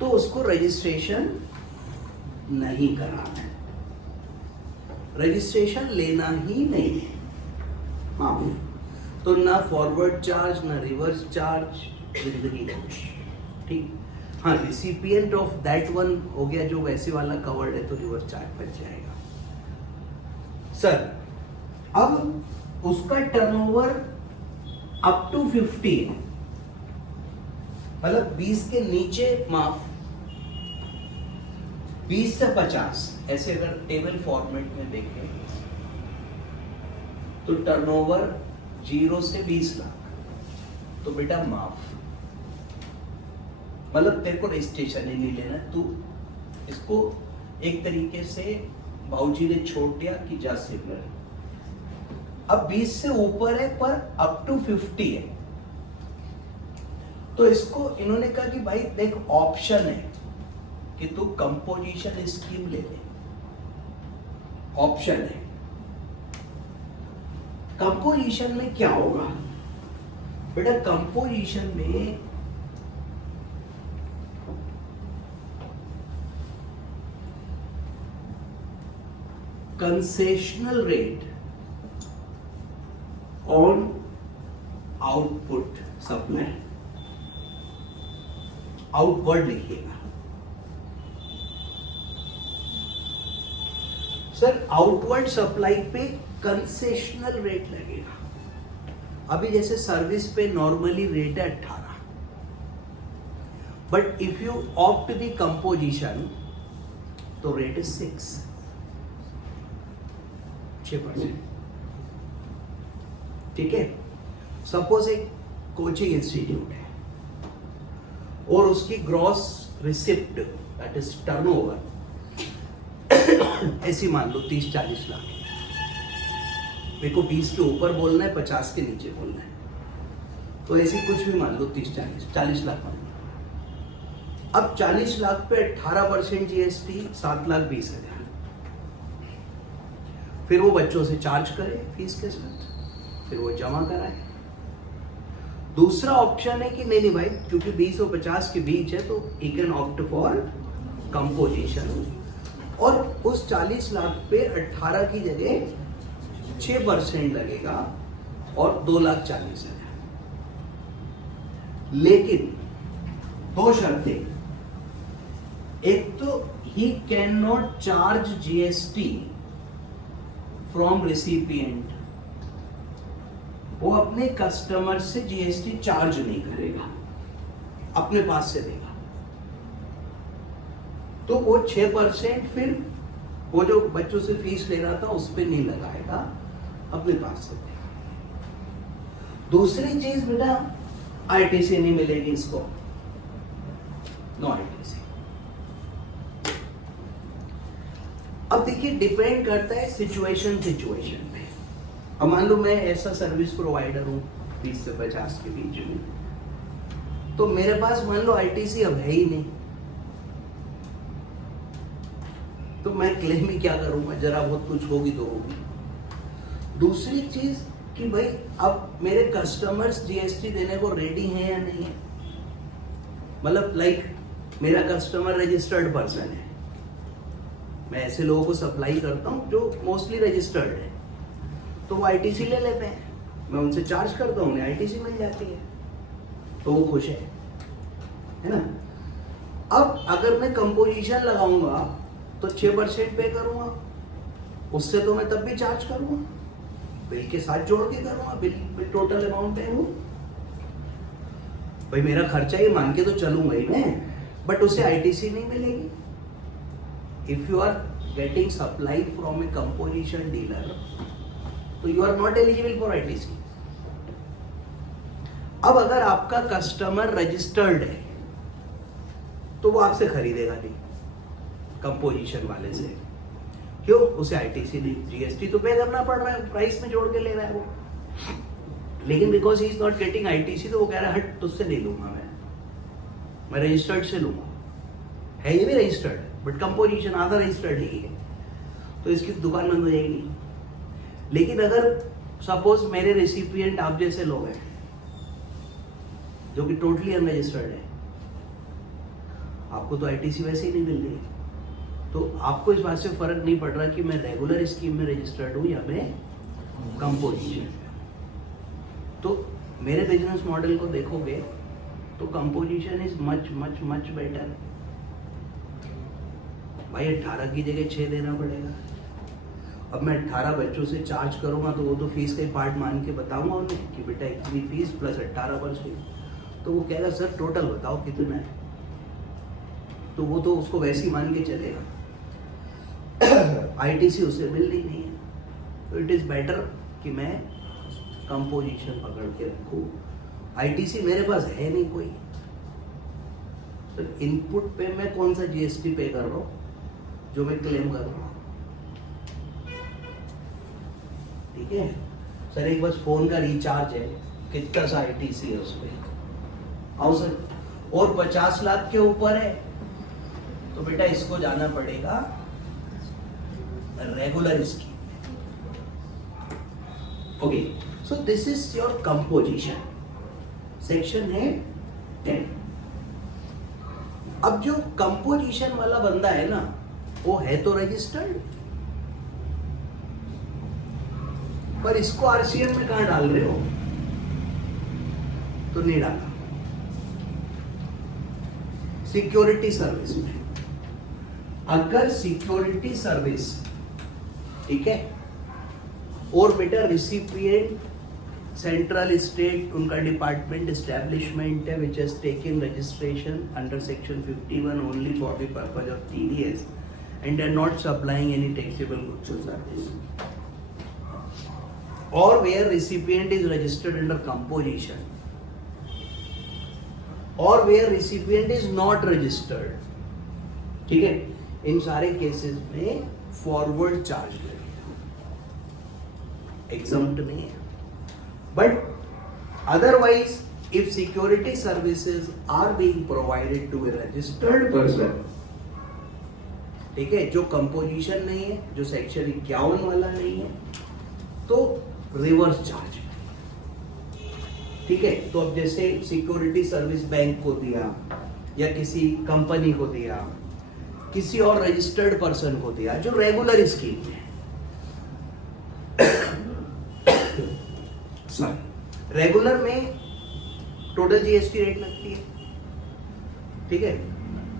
तो उसको रजिस्ट्रेशन नहीं कराना है. रजिस्ट्रेशन लेना ही नहीं है. हाँ, तो ना फॉरवर्ड चार्ज ना रिवर्स चार्ज, जिंदगी खुश. ठीक. हाँ, रिसिपिएंट ऑफ दैट वन हो गया जो वैसे वाला कवर्ड है, तो रिवर्स चार्ज बच जाएगा. सर, अब उसका टर्नओवर अप टू 50 है, मतलब 20 के नीचे, माफ, 20 से 50, ऐसे अगर टेबल फॉर्मेट में देखें तो टर्नओवर 0 से 20 लाख, तो बेटा माफ, मतलब तेरे को रजिस्ट्रेशन ही नहीं लेना. तू इसको एक तरीके से भाऊजी ने छोड़ दिया कि जा सिग्नल. अब 20 से ऊपर है पर अप टू 50 है, तो इसको इन्होंने कहा कि भाई देख, ऑप्शन है कि तू कंपोजिशन स्कीम ले ले. ऑप्शन है. कंपोजिशन में क्या होगा बेटा? कंपोजिशन में concessional rate on output supply, outward लिखिएगा. सर आउटवर्ड सप्लाई पे कंसेशनल रेट लगेगा। अभी जैसे सर्विस पे नॉर्मली रेट है 18, but if you opt the composition तो रेट इज 6%। ठीक है, सपोज एक कोचिंग इंस्टीट्यूट है और उसकी gross receipt that is turnover ऐसी मान लो 30-40 लाख है। मेरे को 20 के ऊपर बोलना है, 50 के नीचे बोलना है, तो ऐसी कुछ भी मान लो 30-40 लाख मान लो। अब 40 लाख पे 18% जीएसटी 7,20,000। फिर वो बच्चों से चार्ज करे फीस के साथ, फिर वो जमा कराए। दूसरा ऑप्शन है कि नहीं भाई, क्योंकि 20 और 50 के बीच है तो you can opt for composition, और उस 40 लाख पे 18 की जगह 6% लगेगा और 2,40,000। लेकिन 2 शर्तें। एक तो he can not charge GST from recipient, वो अपने कस्टमर से जीएसटी चार्ज नहीं करेगा, अपने पास से देगा। तो वो 6% फिर वो जो बच्चों से फीस ले रहा था उस पर नहीं लगाएगा, अपने पास से देगा। दूसरी चीज बेटा, आईटीसी नहीं मिलेगी इसको, नो आईटीसी। अब देखिए डिपेंड करता है सिचुएशन पे। अब मान लो मैं ऐसा सर्विस प्रोवाइडर हूँ 20 से 50 के बीच में, तो मेरे पास मान लो आईटीसी अब है ही नहीं, तो मैं क्लेम ही क्या करूंगा, जरा बहुत कुछ होगी तो होगी। दूसरी चीज कि भाई अब मेरे कस्टमर्स जीएसटी देने को रेडी हैं या नहीं है। मतलब लाइक मेरा कस्टमर रजिस्टर्ड पर्सन है, मैं ऐसे लोगों को सप्लाई करता हूँ जो मोस्टली रजिस्टर्ड है, तो वो आईटीसी ले लेते हैं, मैं उनसे चार्ज करता हूँ, उन्हें आईटीसी मिल जाती है, तो वो खुश है ना। अब अगर मैं कंपोजिशन लगाऊंगा तो 6% पे करूंगा, उससे तो मैं तब भी चार्ज करूंगा, बिल के साथ जोड़ के करूंगा, बिल टोटल अमाउंट है वो। भाई मेरा खर्चा ही मान के तो चलूंगा ही मैं, बट उसे आईटीसी नहीं मिलेगी। If you are getting supply from a composition dealer तो you are not eligible for ITC. अब अगर आपका कस्टमर रजिस्टर्ड है तो वो आपसे खरीदेगा नहीं कंपोजिशन वाले से, क्यों? उसे आईटीसी नहीं, जीएसटी तो पे करना पड़ रहा है, प्राइस में जोड़ के ले रहा है वो। लेकिन because he is not getting ITC तो वो कह रहा है हट तुझसे नहीं लूंगा, मैं रजिस्टर्ड से लूंगा। है ये भी रजिस्टर्ड बट कंपोजिशन आधा रजिस्टर्ड ही है, तो इसकी दुकान बंद हो जाएगी। लेकिन अगर सपोज मेरे रेसिपिएंट आप जैसे लोग हैं जो कि टोटली अनरजिस्टर्ड है, आपको तो आईटीसी वैसे ही नहीं मिल रही, तो आपको इस बात से फर्क नहीं पड़ रहा कि मैं रेगुलर स्कीम में रजिस्टर्ड हूँ या मैं कंपोजिशन। तो मेरे बिजनेस मॉडल को देखोगे तो composition is much much much better. भाई 18 की जगह 6 देना पड़ेगा। अब मैं 18 बच्चों से चार्ज करूंगा तो वो तो फीस का पार्ट मान के बताऊंगा उन्हें कि बेटा इतनी फीस प्लस 18%, तो वो कहेगा सर टोटल बताओ कितना है, तो वो तो उसको वैसे ही मान के चलेगा। आईटीसी उसे मिल रही नहीं है, तो इट इज बेटर कि मैं कंपोजिशन पकड़ के रखूं। आईटीसी मेरे पास है नहीं कोई, तो इनपुट पे मैं कौन सा जीएसटी पे कर रहा हूं जो मैं क्लेम कर रहा हूं। ठीक है सर, एक बस फोन का रिचार्ज है, कितना सा आईटीसी है उसमें, आओ सर, और 50 लाख के ऊपर है तो बेटा इसको जाना पड़ेगा regular scheme. Okay, so this is your composition, section है 10। अब जो कंपोजिशन वाला बंदा है ना, वो है तो रजिस्टर्ड, पर इसको आरसीएम में कहां डाल रहे हो, तो नहीं डाला। सिक्योरिटी सर्विस में, अगर सिक्योरिटी सर्विस ठीक है। और बेटा रिसिपिएंट सेंट्रल स्टेट उनका डिपार्टमेंट एस्टेब्लिशमेंट है which has taken registration under section 51 only for the purpose of TDS and they are not supplying any taxable goods or service, or where recipient is registered under composition, or where recipient is not registered, ठीक है। इन सारे केसेस में फॉरवर्ड चार्ज लगेगा, एग्जम्प्ट नहीं है। But otherwise if security services are being provided to a registered person, ठीक है, जो कंपोजिशन नहीं है, जो सेक्शन 51 वाला नहीं है, तो रिवर्स चार्ज, ठीक है। तो अब जैसे सिक्योरिटी सर्विस बैंक को दिया या किसी कंपनी को दिया, किसी और रजिस्टर्ड पर्सन को दिया जो रेगुलर स्कीम है, रेगुलर में टोटल GST रेट लगती है, ठीक है।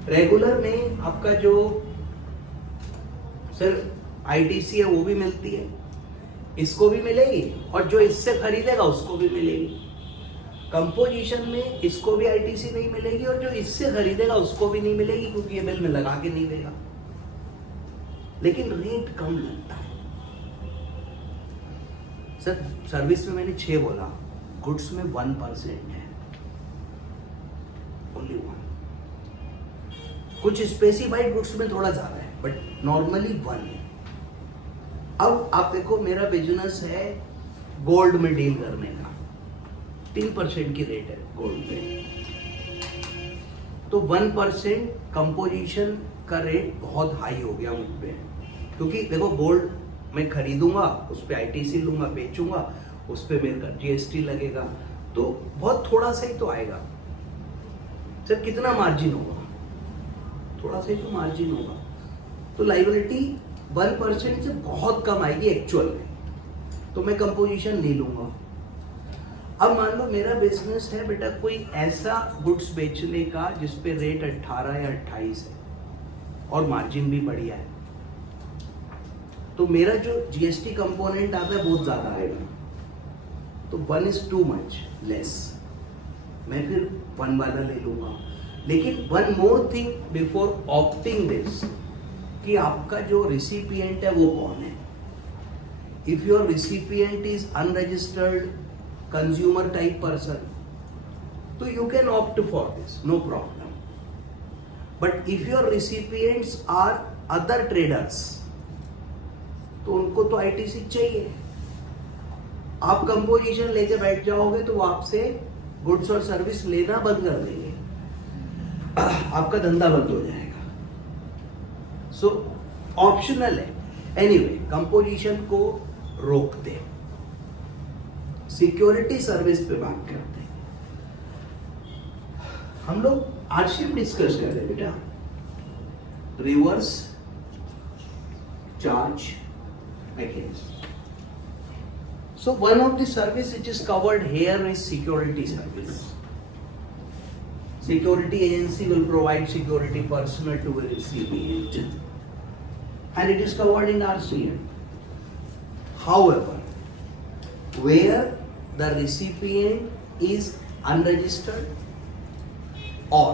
रेगुलर में आपका जो सर ITC है वो भी मिलती है, इसको भी मिलेगी, और जो इससे खरीदेगा उसको भी मिलेगी। कंपोजिशन में इसको भी ITC नहीं मिलेगी, और जो इससे खरीदेगा उसको भी नहीं मिलेगी, क्योंकि ये बिल में लगा के नहीं देगा, लेकिन रेट कम लगता है। सर सर्विस में मैंने 6 बोला, गुड्स में 1% है, ओनली 1। कुछ स्पेसिफाइड गुड्स में थोड़ा ज्यादा है, बट नॉर्मली 1 है। अब आप देखो, मेरा बिजनेस है गोल्ड में डील करने का, 3% की रेट है गोल्ड पे, तो 1% कंपोजिशन का रेट बहुत हाई हो गया मुझ पे, क्योंकि देखो गोल्ड मैं खरीदूंगा, उस पर ITC लूंगा, बेचूंगा, उस पर मेरे का GST लगेगा, तो बहुत थोड़ा सा ही तो आएगा। सर कितना मार्जिन होगा? थोड़ा सा ही तो मार्जिन होगा, तो लायबिलिटी 1% से बहुत कम आएगी एक्चुअल में, तो मैं कंपोजिशन ले लूंगा। अब मान लो मेरा बिजनेस है बेटा कोई ऐसा गुड्स बेचने का जिसपे रेट 18 या 28 है और मार्जिन भी बढ़िया है, तो मेरा जो GST कंपोनेंट आता है बहुत ज्यादा आएगा, तो 1 is too much लेस, मैं फिर 1 वाला ले लूंगा। लेकिन one more thing before opting this, कि आपका जो रिसिपिएंट है वो कौन है। If your recipient is unregistered consumer type person, तो you can opt for this, no problem. But if your recipients are other traders, तो उनको तो ITC चाहिए। आप कंपोजिशन लेके बैठ जाओगे तो वो आपसे गुड्स और सर्विस लेना बंद कर देंगे, आपका धंधा बंद हो जाएगा। सो ऑप्शनल है। एनीवे, कंपोजिशन को रोक दे। सिक्योरिटी सर्विस पे बात करते हैं हम लोग। RCM डिस्कस कर रहे हैं बेटा, reverse charge mechanism. So one of the service which is covered here is security service. Security agency will provide security personnel to a recipient, and it is covered in RCM. However, where the recipient is unregistered or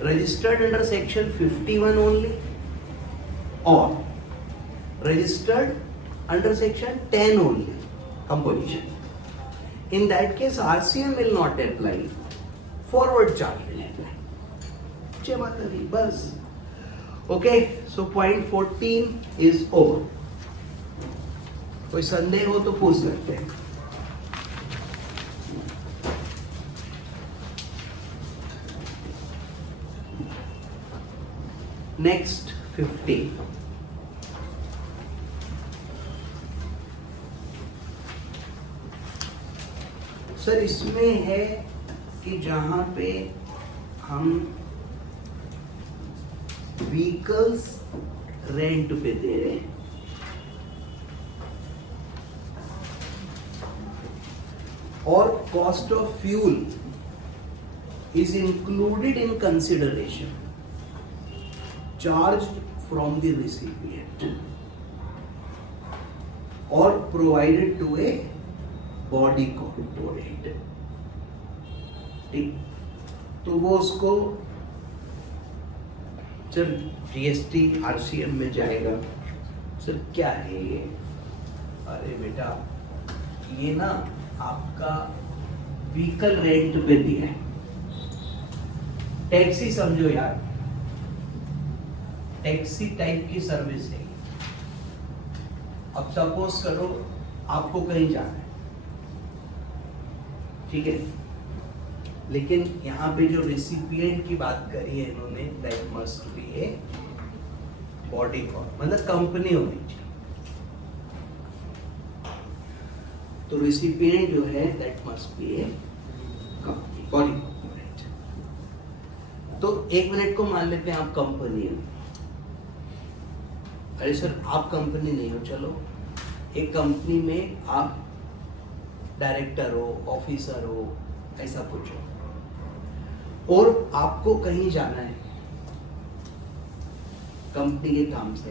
registered under section 51 only, or registered under section 10 only, composition, in that case RCM will not apply, forward charge will apply. जय माता दी, बस। Okay, so point 14 is over. कोई संदेह हो तो पूछ सकते हैं। Next 15. सर इसमें है कि जहां पे हम व्हीकल्स रेंट पे दे रहे हैं, और cost of fuel is included in consideration charge from the recipient. Provided to a body corporate. ठीक, तो वो उसको जब जीएसटी आरसीएम में जाएगा, सर क्या है ये? अरे बेटा ये ना आपका व्हीकल रेंट पे दिया है, टैक्सी समझो यार, टैक्सी टाइप की सर्विस है। अब सपोज करो आपको कहीं जाना है, ठीक है, लेकिन यहाँ पे जो रिसिपिएंट की बात करी है इन्होंने, that must be a body Corp, मतलब कंपनी होनी चाहिए। तो रिसिपिएंट जो है that must be A company, body corporate. तो एक मिनट को मान लेते हैं आप कंपनी हो। अरे सर आप कंपनी नहीं हो, चलो एक कंपनी में आप डायरेक्टर हो, ऑफिसर हो, ऐसा कुछ हो, और आपको कहीं जाना है कंपनी के काम से।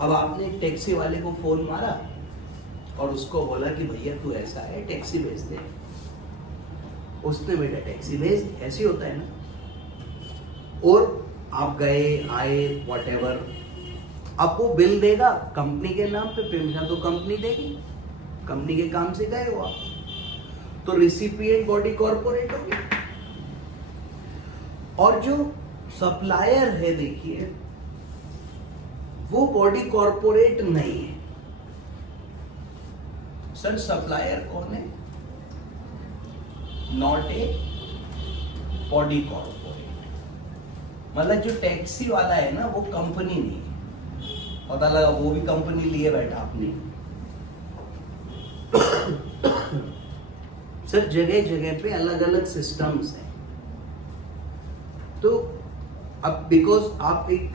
अब आपने टैक्सी वाले को फोन मारा और उसको बोला कि भैया तू ऐसा है, टैक्सी भेज दे। उसने बेटा टैक्सी भेज, ऐसे होता है ना। और आप गए आए व्हाटएवर, अब वो बिल देगा कंपनी के नाम पे, पेमेंट तो कंपनी देगी, कंपनी के काम से गए हो आप, तो रिसिपिएंट बॉडी कॉर्पोरेट हो गया। और जो सप्लायर है देखिए, वो बॉडी कॉर्पोरेट नहीं है। सर सप्लायर कौन है? Not a body corporate. मतलब जो टैक्सी वाला है ना, वो कंपनी नहीं है। पता लगा वो भी कंपनी लिए बैठा अपनी। सर जगह जगह पे अलग अलग सिस्टम्स हैं। तो अब बिकॉज आप एक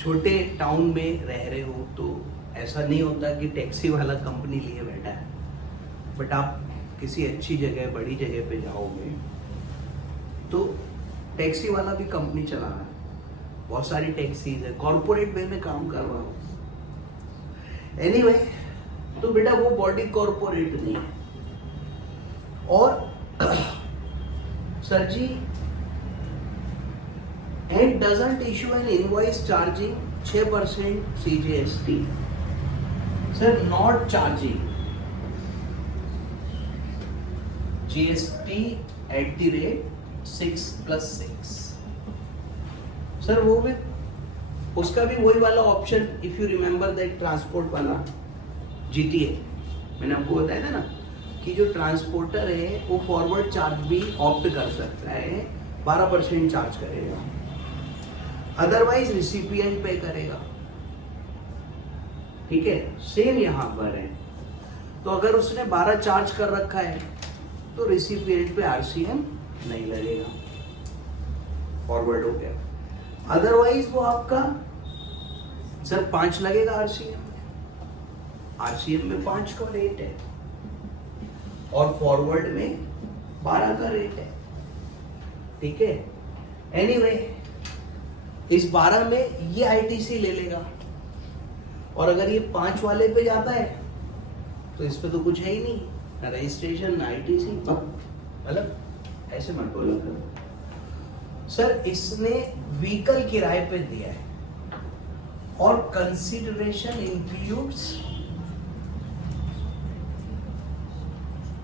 छोटे टाउन में रह रहे हो, तो ऐसा नहीं होता कि टैक्सी वाला कंपनी लिए बैठा है। बट आप किसी अच्छी जगह, बड़ी जगह पे जाओगे तो टैक्सी वाला भी कंपनी चला रहा है, बहुत सारी टैक्सीज है, कॉर्पोरेट वे में काम कर रहा हूँ। एनीवे, तो बेटा वो बॉडी कॉर्पोरेट नहीं है। और sir ji, and doesn't issue an invoice charging 6% CGST। Sir not charging GST at the rate 6+6। Sir वो भी, उसका भी वही वाला option, if you remember that transport वाला GTA, मैंने आपको बताया था ना कि जो ट्रांसपोर्टर है वो फॉरवर्ड चार्ज भी ऑप्ट कर सकता है, 12% चार्ज करेगा, अदरवाइज रिसिपिएंट पे करेगा। ठीक है, सेम यहाँ पर है। तो अगर उसने 12 चार्ज कर रखा है तो रिसिपिएंट पे RCM नहीं लगेगा, फॉरवर्ड हो गया। अदरवाइज वो आपका सर 5 लगेगा RCM में 5 का रेट है और फॉरवर्ड में 12 का रेट है। ठीक है, एनीवे, इस 12 में ये ITC ले लेगा, और अगर ये 5 वाले पे जाता है तो इस पे तो कुछ है ही नहीं, ना रजिस्ट्रेशन ना ITC। मतलब ऐसे मत बोलो सर, इसने व्हीकल किराए पे दिया है और consideration includes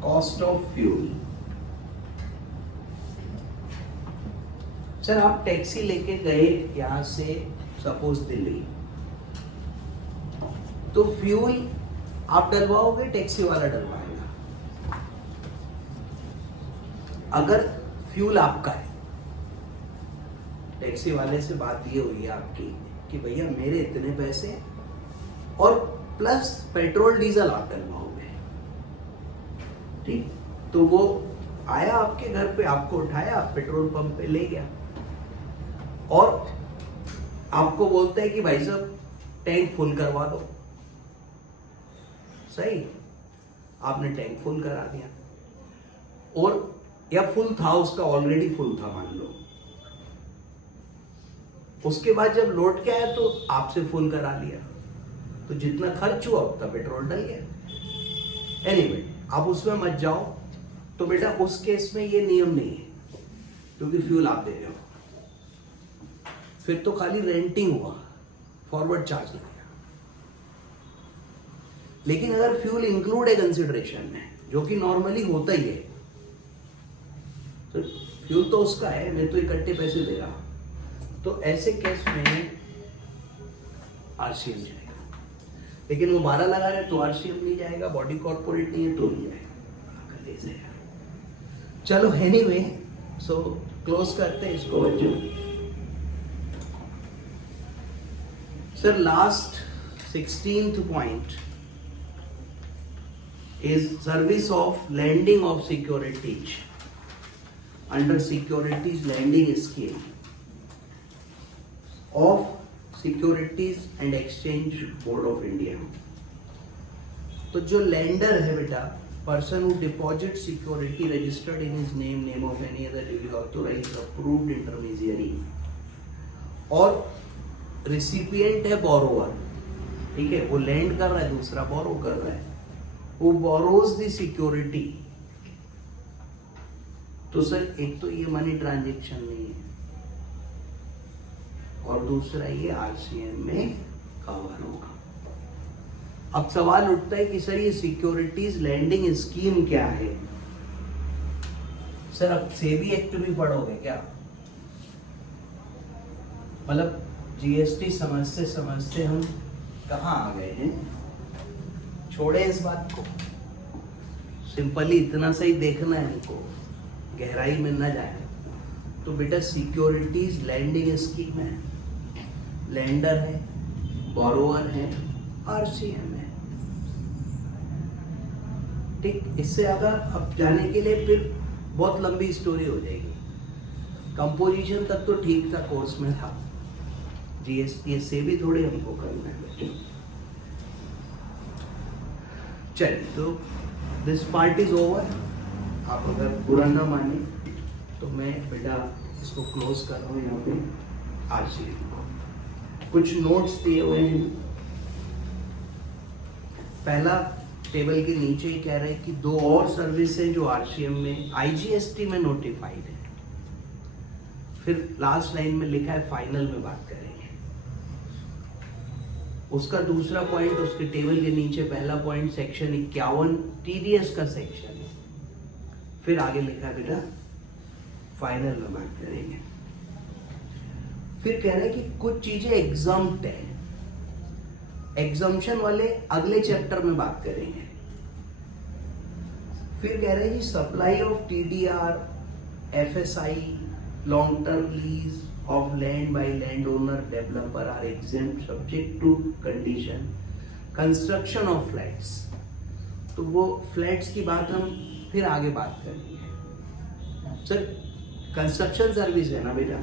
cost of fuel. Sir आप टैक्सी लेके गए यहां से सपोज दिल्ली, तो फ्यूल आप डलवाओगे, टैक्सी वाला डलवाएगा। अगर फ्यूल आपका है, टैक्सी वाले से बात ये हुई है आपकी कि भैया मेरे इतने पैसे और प्लस पेट्रोल डीजल आप डलवाओगे, ठीक, तो वो आया आपके घर पे, आपको उठाया, पेट्रोल पंप पे ले गया और आपको बोलता है कि भाई साहब टैंक फुल करवा दो। सही, आपने टैंक फुल करा दिया, और या फुल था उसका, ऑलरेडी फुल था मान लो। उसके बाद जब लौट के आया तो आपसे फुल करा लिया। तो जितना खर्च हुआ उतना पेट्रोल डल गया। एनीवे, आप उसमें मत जाओ। तो बेटा उस केस में ये नियम नहीं है, क्योंकि फ्यूल आप दे रहे हो, फिर तो खाली रेंटिंग हुआ, फॉरवर्ड चार्ज लगेगा। लेकिन अगर फ्यूल इंक्लूड है कंसिडरेशन में, जो कि नॉर्मली होता ही है, तो फ्यूल तो उसका है, मैं तो इकट्ठे पैसे दे रहा हूं, तो ऐसे केस में आरसीएम जाएगा। लेकिन वो 12 लगा रहे तो आरसीएम नहीं जाएगा, बॉडी कॉर्पोरेट नहीं है तो नहीं जाएगा। चलो एनीवे, सो क्लोज करते हैं इसको बच्चों। Sir last 16th point is service of lending of securities under securities lending scheme of Securities and Exchange Board of India। तो जो lender है बेटा, person who deposits security registered in his name, name of any other duly authorized approved intermediary, और recipient है borrower, ठीक है, वो lend कर रहा है, दूसरा borrow कर रहा है, वो borrows the security। तो सर एक तो ये मनी ट्रांजेक्शन नहीं है, और दूसरा ये आरसीएम में कवर होगा। अब सवाल उठता है कि सर ये सिक्योरिटीज लैंडिंग स्कीम क्या है? सर अब सेबी एक्ट भी पढ़ोगे क्या? मतलब जीएसटी समझते समझते हम कहाँ आ गए हैं? छोड़े इस बात को, सिंपली इतना सा ही देखना है हमको, गहराई में न जाए। तो बेटा सिक्योरिटीज लैंडिंग स्कीम है, लेंडर है, बोरोवर है, आरसीएम है, ठीक। इससे आगे अब जाने के लिए फिर बहुत लंबी स्टोरी हो जाएगी। कंपोजिशन तक तो ठीक था, कोर्स में था, जीएसटी से भी थोड़े हमको करना है बच्चों। चलिए, तो दिस पार्ट इज ओवर। आप अगर बुरा ना माने तो मैं बेटा इसको क्लोज कर रहा हूँ यहाँ पे। आरसीएम कुछ नोट्स दिए हुए हैं। पहला टेबल के नीचे ही कह रहे हैं कि दो और सर्विस हैं जो आरसीएम में आईजीएसटी में नोटिफाइड है। फिर लास्ट लाइन में लिखा है फाइनल में बात करेंगे। उसका दूसरा पॉइंट उसके टेबल के नीचे, पहला पॉइंट सेक्शन 51 टीडीएस का सेक्शन है। फिर आगे लिखा है बेटा फाइनल में बात करेंगे। फिर कह रहे हैं कि कुछ चीजें एग्जम्प्ट है, एग्जम्पशन वाले अगले चैप्टर में बात करेंगे। फिर कह रहे हैं कि supply of TDR, FSI, long term lease of land by landowner developer are exempt subject to condition construction of flats। तो वो फ्लैट्स की बात हम फिर आगे बात करेंगे। सर कंस्ट्रक्शन सर्विस है ना बेटा,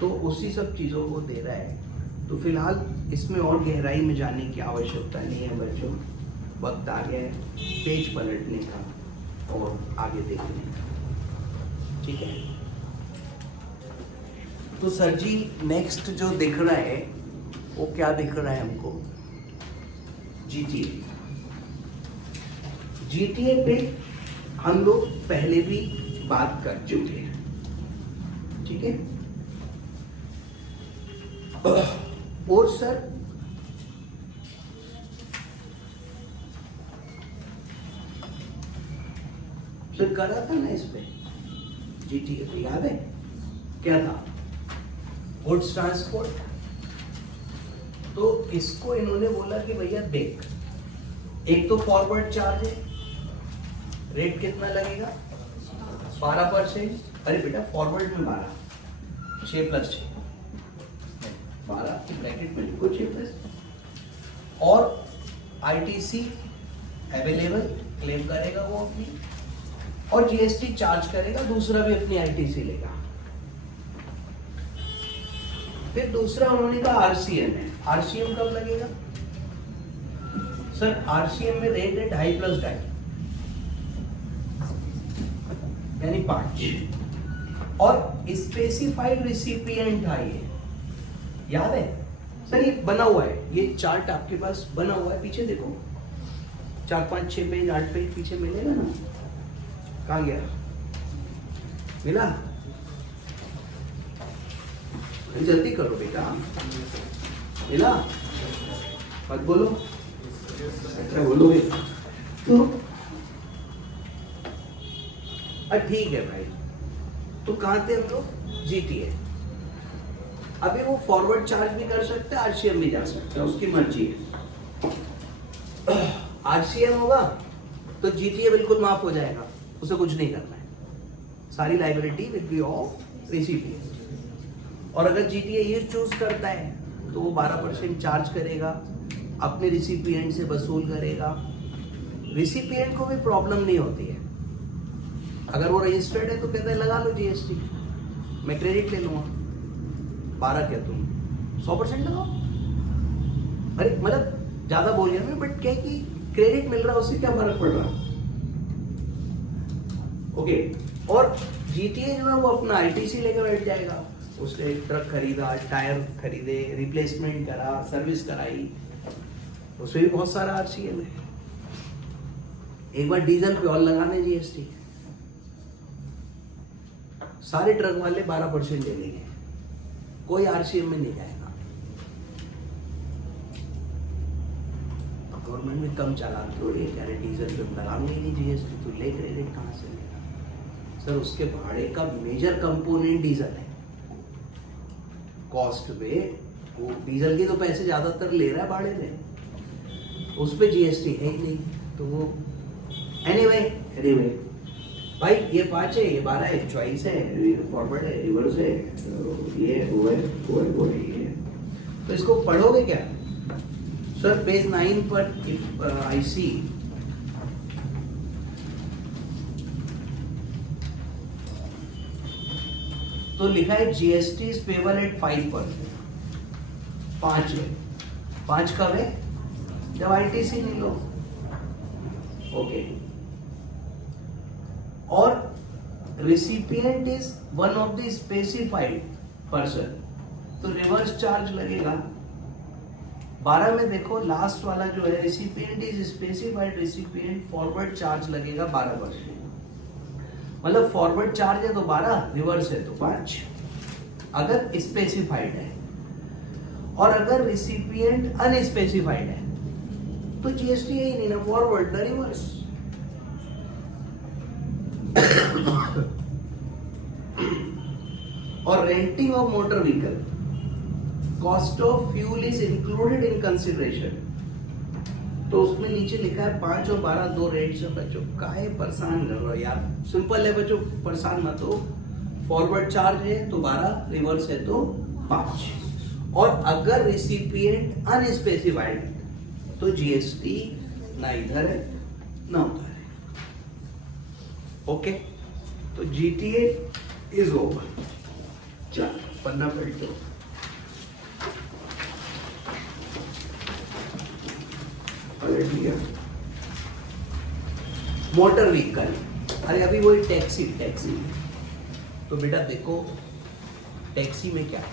तो उसी सब चीज़ों को दे रहा है। तो फिलहाल इसमें और गहराई में जाने की आवश्यकता नहीं है बच्चों, वक्त आ गया है पेज पलटने का और आगे देखने का, ठीक है। तो सर जी नेक्स्ट जो दिख रहा है वो क्या दिख रहा है हमको? जीटीए। जीटीए पे हम लोग पहले भी बात कर चुके हैं, ठीक है। और सर करा था ना इस पे जीटीए पे, याद है क्या था? Goods transport. तो इसको इन्होंने बोला कि भैया देख, एक तो फॉरवर्ड चार्ज है, रेट कितना लगेगा? 12%। अरे बेटा फॉरवर्ड में 12, 6 + 6 12 ब्रैकेट में लिखो 6+। और आईटीसी अवेलेबल, क्लेम करेगा वो अपनी, और जीएसटी चार्ज करेगा, दूसरा भी अपनी आईटीसी लेगा। फिर दूसरा उन्होंने कहा आरसीएम है। आरसीएम कब लगेगा? सर आरसीएम में रेट है 2.5 + 2.5 यानी 5, और स्पेसिफाइड रिसिपिएंट था ये, याद है? सर ये बना हुआ है, ये चार्ट आपके पास बना हुआ है, पीछे देखो 4 5 6 पेज 8 पेज पीछे मिलेगा ना। कहाँ गया? मिला? जल्दी करो बेटा, मिला? मत बोलो, क्या बोलोगे? तो ठीक है भाई, तो कहाँ थे हम लोग? जीटीए। अभी वो फॉरवर्ड चार्ज भी कर सकते हैं, आरसीएम भी जा सकते हैं, उसकी मर्जी है। आरसीएम होगा तो जीटीए बिल्कुल माफ हो जाएगा, उसे कुछ नहीं करना है, सारी liability will be of recipient. और अगर जीटीए ये चूज करता है तो वो 12% चार्ज करेगा, अपने रिसिपिएंट से वसूल करेगा। रिसिपिएंट को भी प्रॉब्लम नहीं होती है, अगर वो रजिस्टर्ड है तो कहता है लगा लो जीएसटी, मैं क्रेडिट ले लूंगा। 12 क्या तुम 100% लगाओ। अरे मतलब ज्यादा बोल गया मैं, बट क्या है कि क्रेडिट मिल रहा है, उससे क्या फर्क पड़ रहा? ओके। और जीटीए जो है वो अपना आईटीसी लेकर बैठ जाएगा, उसने एक ट्रक खरीदा, टायर खरीदे, रिप्लेसमेंट करा, सर्विस कराई, उसमें भी बहुत सारा आरसीएम है। एक बार डीजल पे और लगाने जीएसटी, सारे ट्रक वाले 12% ले लेंगे, कोई आरसीएम में नहीं जाएगा। गवर्नमेंट में कम चालान थोड़ी है, अरे डीजल पे लगाऊंगे नहीं जीएसटी, तो ले क्रेडिट कहाँ से लेगा? सर उसके भाड़े का मेजर कंपोनेंट डीजल है, कॉस्ट में वो डीजल के तो पैसे ज्यादातर ले रहा है भाड़े में, उस पे जीएसटी है ही नहीं, तो वो एनीवे भाई ये 5 है, ये 12 है, चॉइस है, फॉरवर्ड है, रिवर्स है, ये वो है ये। तो इसको पढ़ोगे क्या? सर पेज 9 पर इफ आई सी तो लिखा है जीएसटी इज पेबल एट 5%। 5 है, 5 कब है? जब आईटीसी नहीं लो। ओके। और recipient is one of the specified person, तो रिवर्स चार्ज लगेगा। 12 में देखो लास्ट वाला जो है, recipient is specified recipient, forward charge लगेगा 12%। मतलब फॉरवर्ड चार्ज है तो 12, रिवर्स है तो 5, अगर स्पेसिफाइड है। और अगर रिसिपिएंट अनस्पेसिफाइड है तो जीएसटी है ही नहीं ना, फॉरवर्ड ना रिवर्स। और renting of motor vehicle, cost of fuel is included in consideration, तो उसमें नीचे लिखा है 5 और 12 दो रेट्स है। बच्चों काहे परेशान कर रहे हो यार, सिंपल है बच्चों, परेशान मत हो। फॉरवर्ड चार्ज है तो 12, रिवर्स है तो 5। और अगर रिसिपिएंट अनस्पेसिफाइड तो जीएसटी ना इधर है ना उधर है। ओके, तो जीटीए इज ओवर। चल पन्ना पलट दो। मोटर व्हीकल, अरे अभी वही टैक्सी तो बेटा देखो टैक्सी में क्या है,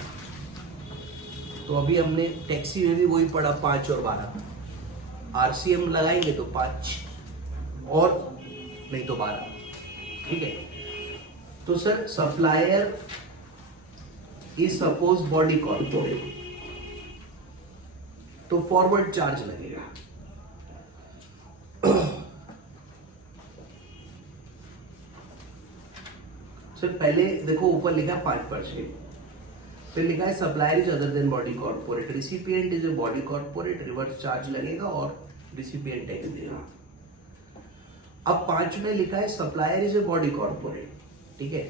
तो अभी हमने टैक्सी में भी वही पढ़ा 5 और 12। आरसीएम लगाएंगे तो 5 और नहीं तो 12, ठीक है। तो sir supplier is suppose body corporate, तो फॉरवर्ड चार्ज लगेगा। सर पहले देखो ऊपर लिखा है 5%, फिर लिखा है supplier is other than body corporate, recipient is a body corporate, reverse charge लगेगा और रिसिपिएंट टैक्स देगा। अब 5 में लिखा है supplier is a body corporate, ठीक है,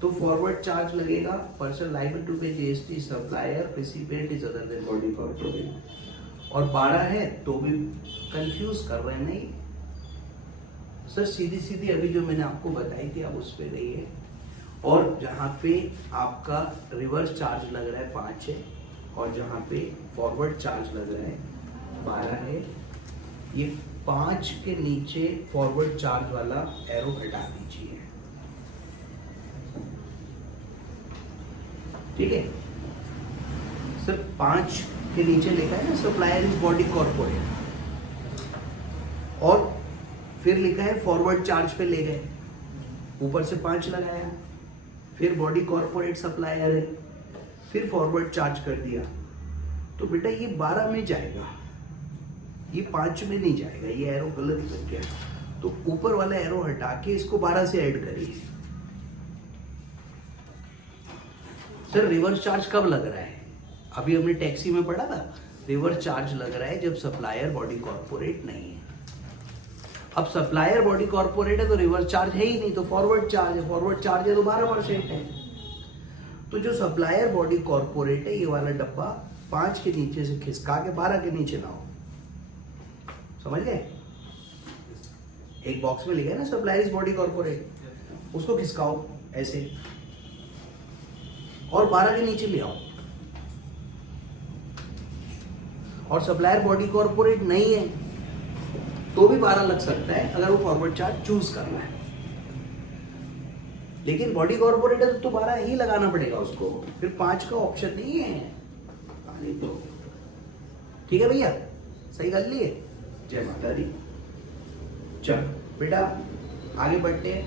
तो फॉरवर्ड चार्ज लगेगा, पर्सन लायबल टू पे GST, supplier, recipient is other than body corporate. और 12 है तो भी कंफ्यूज कर रहे हैं नहीं सर, सीधी सीधी अभी जो मैंने आपको बताई थी आप उस पे रहिए। और जहाँ पे आपका रिवर्स चार्ज लग रहा है 5 है, और जहाँ पे फॉरवर्ड चार्ज लग रहा है 12 है, ये 5 के नीचे फॉरवर्ड चार्ज वाला एरो हटा दीजिए, ठीक है सर। 5 के नीचे लिखा है ना सप्लायर इज बॉडी कॉर्पोरेट, और फिर लिखा है फॉरवर्ड चार्ज पे ले गए, ऊपर से 5 लगाया, फिर बॉडी कॉर्पोरेट सप्लायर है, फिर फॉरवर्ड चार्ज कर दिया, तो बेटा ये 12 में जाएगा, ये 5 में नहीं जाएगा, ये एरो गलत लग गया, तो ऊपर वाला एरो हटा के इसको 12 से ऐड करिए। सर रिवर्स चार्ज कब लग रहा है? अभी हमने टैक्सी में पढ़ा था, रिवर्स चार्ज लग रहा है जब सप्लायर बॉडी कॉर्पोरेट नहीं है। अब सप्लायर बॉडी कॉर्पोरेट है तो रिवर्स चार्ज है ही नहीं, तो फॉरवर्ड चार्ज है, फॉरवर्ड चार्ज है तो 12% है। तो जो सप्लायर बॉडी कॉर्पोरेट है, ये वाला डब्बा 5 के नीचे से खिसका के 12 के नीचे लाओ, समझ गए? एक बॉक्स में लिखा है ना सप्लायर बॉडी कॉर्पोरेट, उसको खिसकाओ ऐसे और 12 के नीचे ले आओ। और सप्लायर बॉडी कॉर्पोरेट नहीं है तो भी 12 लग सकता है अगर वो फॉरवर्ड चार्ज चूज करना है, लेकिन बॉडी कॉर्पोरेट है तो 12 ही लगाना पड़ेगा उसको, फिर 5 का ऑप्शन नहीं है। तो ठीक है भैया, सही कर लिए? जय माता दी। चल बेटा आगे बढ़ते हैं।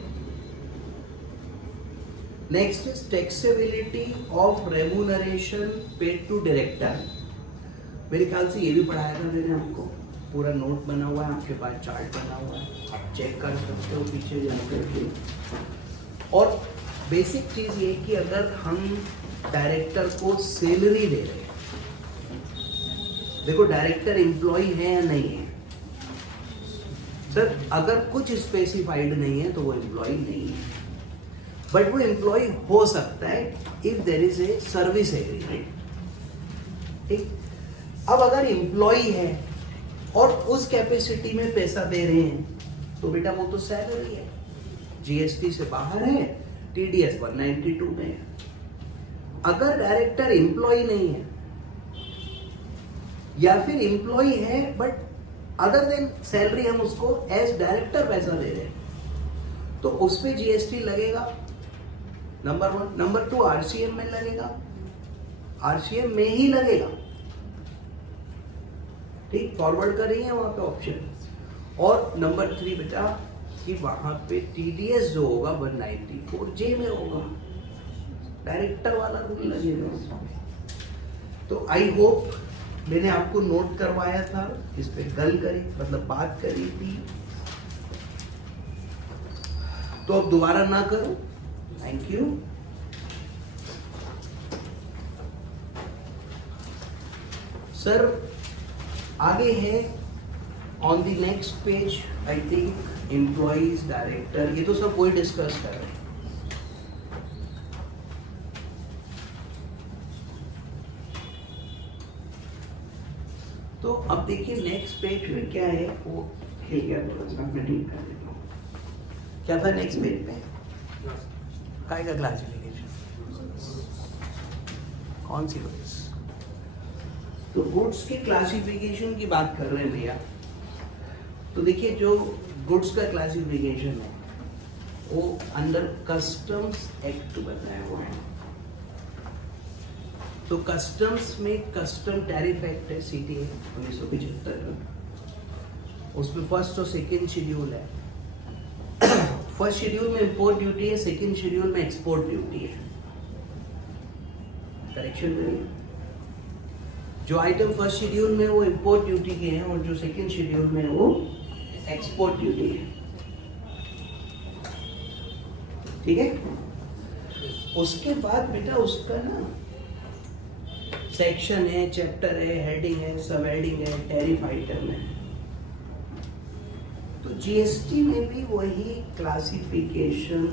Next is taxability of remuneration paid to director. मेरे ख्याल से ये भी पढ़ाया था मैंने आपको, पूरा नोट बना हुआ है आपके पास, चार्ट बना हुआ है, आप चेक कर सकते हो पीछे जाकर के। और बेसिक चीज ये कि अगर हम डायरेक्टर को सैलरी दे रहे हैं, देखो डायरेक्टर एम्प्लॉय है या नहीं है? सर अगर कुछ स्पेसिफाइड नहीं है तो वो एम्प्लॉय नहीं है, बट वो एम्प्लॉय हो सकता है if there is a service agreement. ठीक, अब अगर एम्प्लॉय है और उस कैपेसिटी में पैसा दे रहे हैं तो बेटा वो तो सैलरी है, जीएसटी से बाहर है, टीडीएस 192 में है। अगर डायरेक्टर एम्प्लॉय नहीं है या फिर एम्प्लॉय है बट अदर देन सैलरी हम उसको एज डायरेक्टर पैसा दे रहे हैं तो उस पे जीएसटी लगेगा, नंबर 1। नंबर 2 आरसीएम में लगेगा, आरसीएम में ही लगेगा। ठीक, फॉरवर्ड कर रही है वहां पे ऑप्शन। और नंबर 3 बेटा कि वहां पे टीडीएस जो होगा 194J में होगा, डायरेक्टर वाला रूल लगेगा। तो आई होप मैंने आपको नोट करवाया था, इस पे गल करी मतलब बात करी थी, तो अब दोबारा ना करो। Thank you. सर आगे है on the next page, I think employees, director, ये तो सब कोई डिस्कस कर रहे हैं। तो अब देखिए नेक्स्ट पेज में क्या है, वो हिल गया थोड़ा सा, मैं ठीक कर देता हूँ। क्या था नेक्स्ट पेज पे? काय का क्लासिफिकेशन, कौन सी गुड्स? तो गुड्स की क्लासिफिकेशन की बात कर रहे हैं भैया। तो देखिए जो गुड्स का क्लासिफिकेशन है वो अंडर कस्टम्स एक्ट बनाया हुआ है। तो कस्टम्स में कस्टम टैरिफ एक्ट है, सीटीए 1975 का, उसमें फर्स्ट और सेकेंड शेड्यूल है। फर्स्ट शेड्यूल में इंपोर्ट ड्यूटी है, सेकेंड शेड्यूल में एक्सपोर्ट ड्यूटी है। करेक्शन करिए, जो आइटम फर्स्ट शेड्यूल में वो इंपोर्ट ड्यूटी के हैं और जो सेकेंड शेड्यूल में वो एक्सपोर्ट ड्यूटी है। ठीक है, उसके बाद बेटा उसका ना सेक्शन है, चैप्टर है, हेडिंग है, सब हेडिंग है, टैरिफ आइटम है। तो जीएसटी में भी वही क्लासिफिकेशन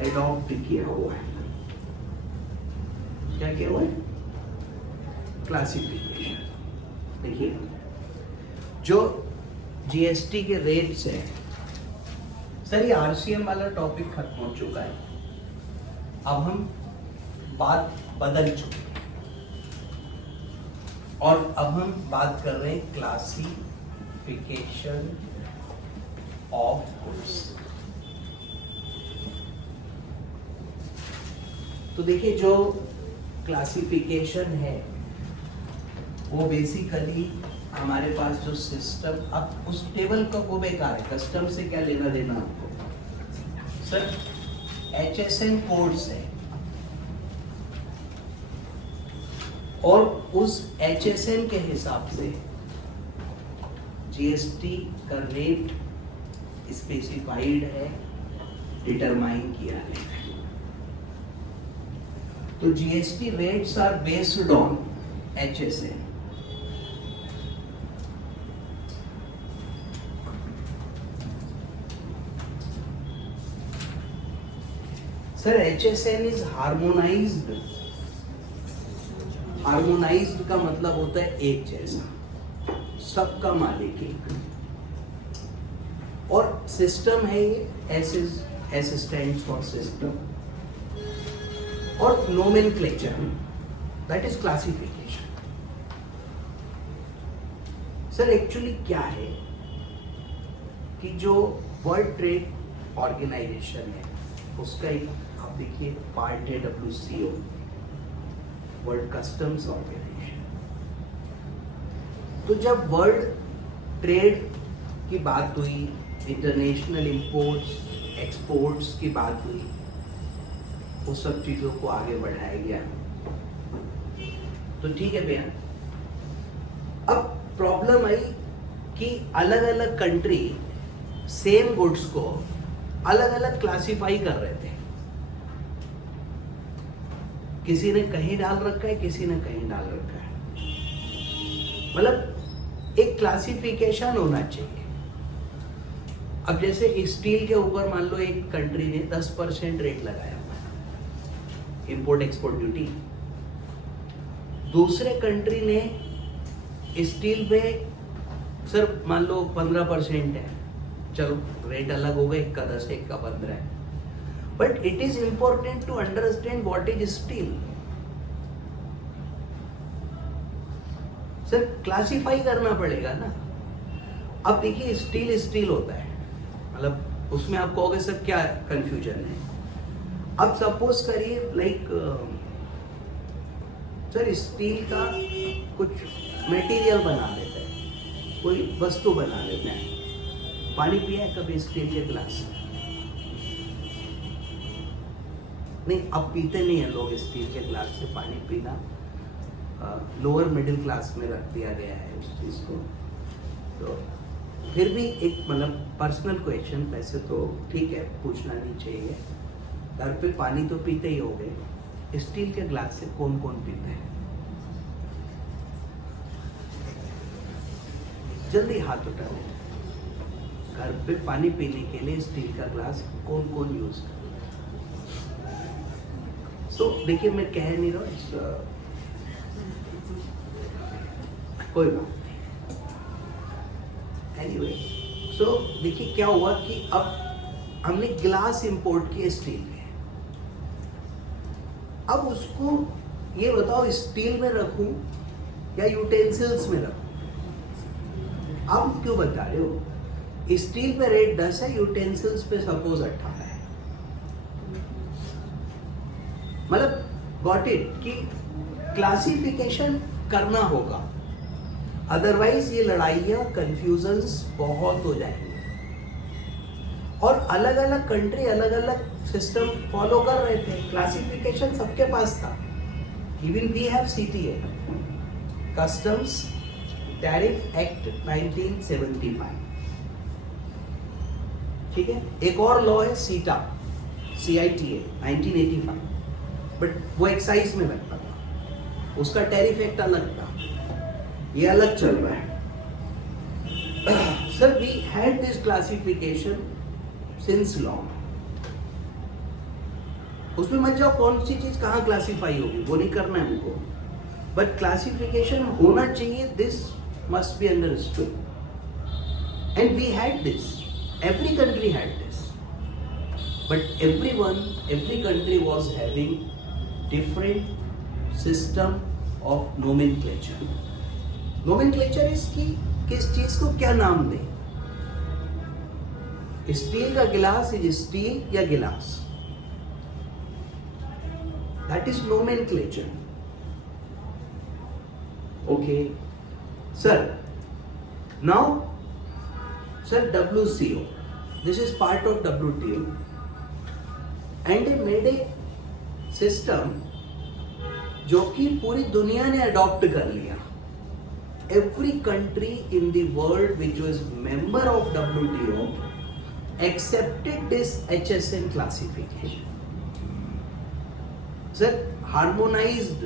एडॉप्ट किया हुआ है। क्या किया हुआ है? क्लासिफिकेशन। देखिए जो जीएसटी के रेट्स है, सर ये आरसीएम वाला टॉपिक खत्म हो चुका है, अब हम बात बदल चुके हैं और अब हम बात कर रहे हैं क्लासिफिकेशन ऑफ गुड्स। तो देखिए जो क्लासिफिकेशन है वो बेसिकली हमारे पास जो सिस्टम, अब उस टेबल का वो बेकार है, कस्टम से क्या लेना देना आपको सर। HSN कोड्स है और उस HSN के हिसाब से GST का रेट स्पेसिफाइड है, डिटरमाइन किया है। तो GST rates are based on HSN. Sir, HSN is harmonized. Harmonized का मतलब होता है एक जैसा, सबका मालिक एक, और सिस्टम है ये, S stands for system, और nomenclature, that is classification. Sir actually क्या है कि जो वर्ल्ड ट्रेड ऑर्गेनाइजेशन है उसका एक आप देखिए पार्ट है WCO, वर्ल्ड कस्टम्स ऑर्गेनाइजेशन। तो जब वर्ल्ड ट्रेड की बात हुई, इंटरनेशनल इंपोर्ट्स एक्सपोर्ट्स की बात हुई, वो सब चीजों को आगे बढ़ाया गया। तो ठीक है भैया, अब प्रॉब्लम आई कि अलग अलग कंट्री सेम गुड्स को अलग अलग क्लासिफाई कर रहे थे। किसी ने कहीं डाल रखा है, किसी ने कहीं डाल रखा है, मतलब एक क्लासिफिकेशन होना चाहिए। अब जैसे स्टील के ऊपर मान लो एक कंट्री ने 10% रेट लगाया इंपोर्ट एक्सपोर्ट ड्यूटी, दूसरे कंट्री ने स्टील पे सर मान लो 15% है, चलो रेट अलग हो गए, एक का 10 एक का 15 है, but it is important to understand what is steel. Sir classify करना पड़ेगा ना। अब देखिए स्टील स्टील होता है, मतलब उसमें आप कहोगे सर क्या कंफ्यूजन है। अब सपोज करिए लाइक सर स्टील का कुछ मटेरियल बना लेते हैं, कोई वस्तु बना लेते हैं। पानी पिया है कभी स्टील के ग्लास? नहीं, अब पीते नहीं है लोग स्टील के ग्लास से पानी पीना, लोअर मिडिल क्लास में रख दिया गया है उस चीज़ को। तो फिर भी एक मतलब पर्सनल क्वेश्चन, वैसे तो ठीक है पूछना नहीं चाहिए, घर पे पानी तो पीते ही होंगे, स्टील के ग्लास से कौन कौन पीते हैं? जल्दी हाथ उठाओ। घर पे पानी पीने के लिए स्टील का ग्लास कौन कौन यूज करता है? सो देखिए मैं कह नहीं रहा, कोई बात नहीं। एनीवे, सो देखिए क्या हुआ कि अब हमने ग्लास इंपोर्ट किया स्टील में। अब उसको ये बताओ स्टील में रखूं या यूटेंसिल्स में रखूं? आप क्यों बता रहे हो? स्टील पे रेट 10 है, यूटेंसिल्स पे सपोज 18 है। मतलब गॉट इट कि क्लासिफिकेशन करना होगा, अदरवाइज ये लड़ाइयाँ कंफ्यूजन्स बहुत हो जाएंगे। और अलग अलग कंट्री अलग अलग सिस्टम फॉलो कर रहे थे, क्लासिफिकेशन सबके पास था। Even we have CTA, customs tariff act 1975, ठीक है। एक और लॉ है CITA 1985, बट वो एक्साइज में लगता था, उसका टैरिफ एक्ट अलग था, ये अलग चल रहा है। Sir we had this classification since long. उसमें मत जाओ कौन सी चीज कहाँ क्लासिफाई होगी, वो नहीं करना है हमको, बट क्लासिफिकेशन होना चाहिए, this must be understood. And we had this, every country had this, but every country was having different system of nomenclature. Nomenclature is कि किस चीज को क्या नाम दें। स्टील का गिलास इज स्टील या गिलास, that is nomenclature. Okay, sir. Now, sir, WCO. This is part of WTO, and they made a system जो कि पूरी दुनिया ने अडॉप्ट कर लिया. Every country in the world which was member of WTO accepted this HSN classification. Sir, harmonized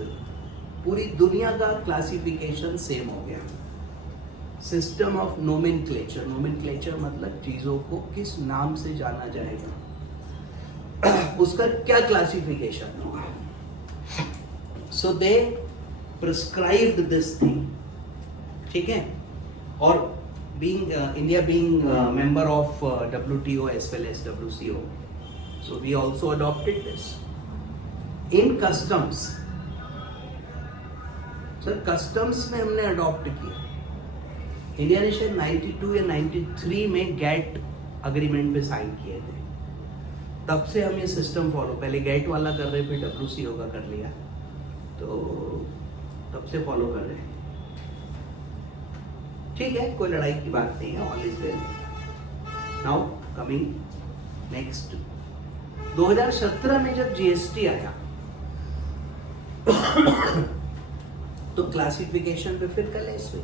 पूरी दुनिया का क्लासिफिकेशन सेम हो गया. System of nomenclature. नोमेनक्लेचर मतलब चीजों को किस नाम से जाना जाएगा, उसका क्या क्लासिफिकेशन होगा. सो दे प्रिस्क्राइब्ड दिस थिंग. ठीक है. और being India being member of WTO as well as WCO, so we also adopted this. In customs, sir customs में हमने अडॉप्ट किया. इंडिया ने शायद 92 या 93 में गैट अग्रीमेंट पे साइन किए थे. तब से हम ये सिस्टम फॉलो, पहले गैट वाला कर रहे, फिर WCO का कर लिया, तो तब से फॉलो कर रहे हैं. ठीक है, कोई लड़ाई की बात नहीं है. All is well. Now coming next, 2017 में जब GST आया तो क्लासिफिकेशन पे फिर कलेश हुई.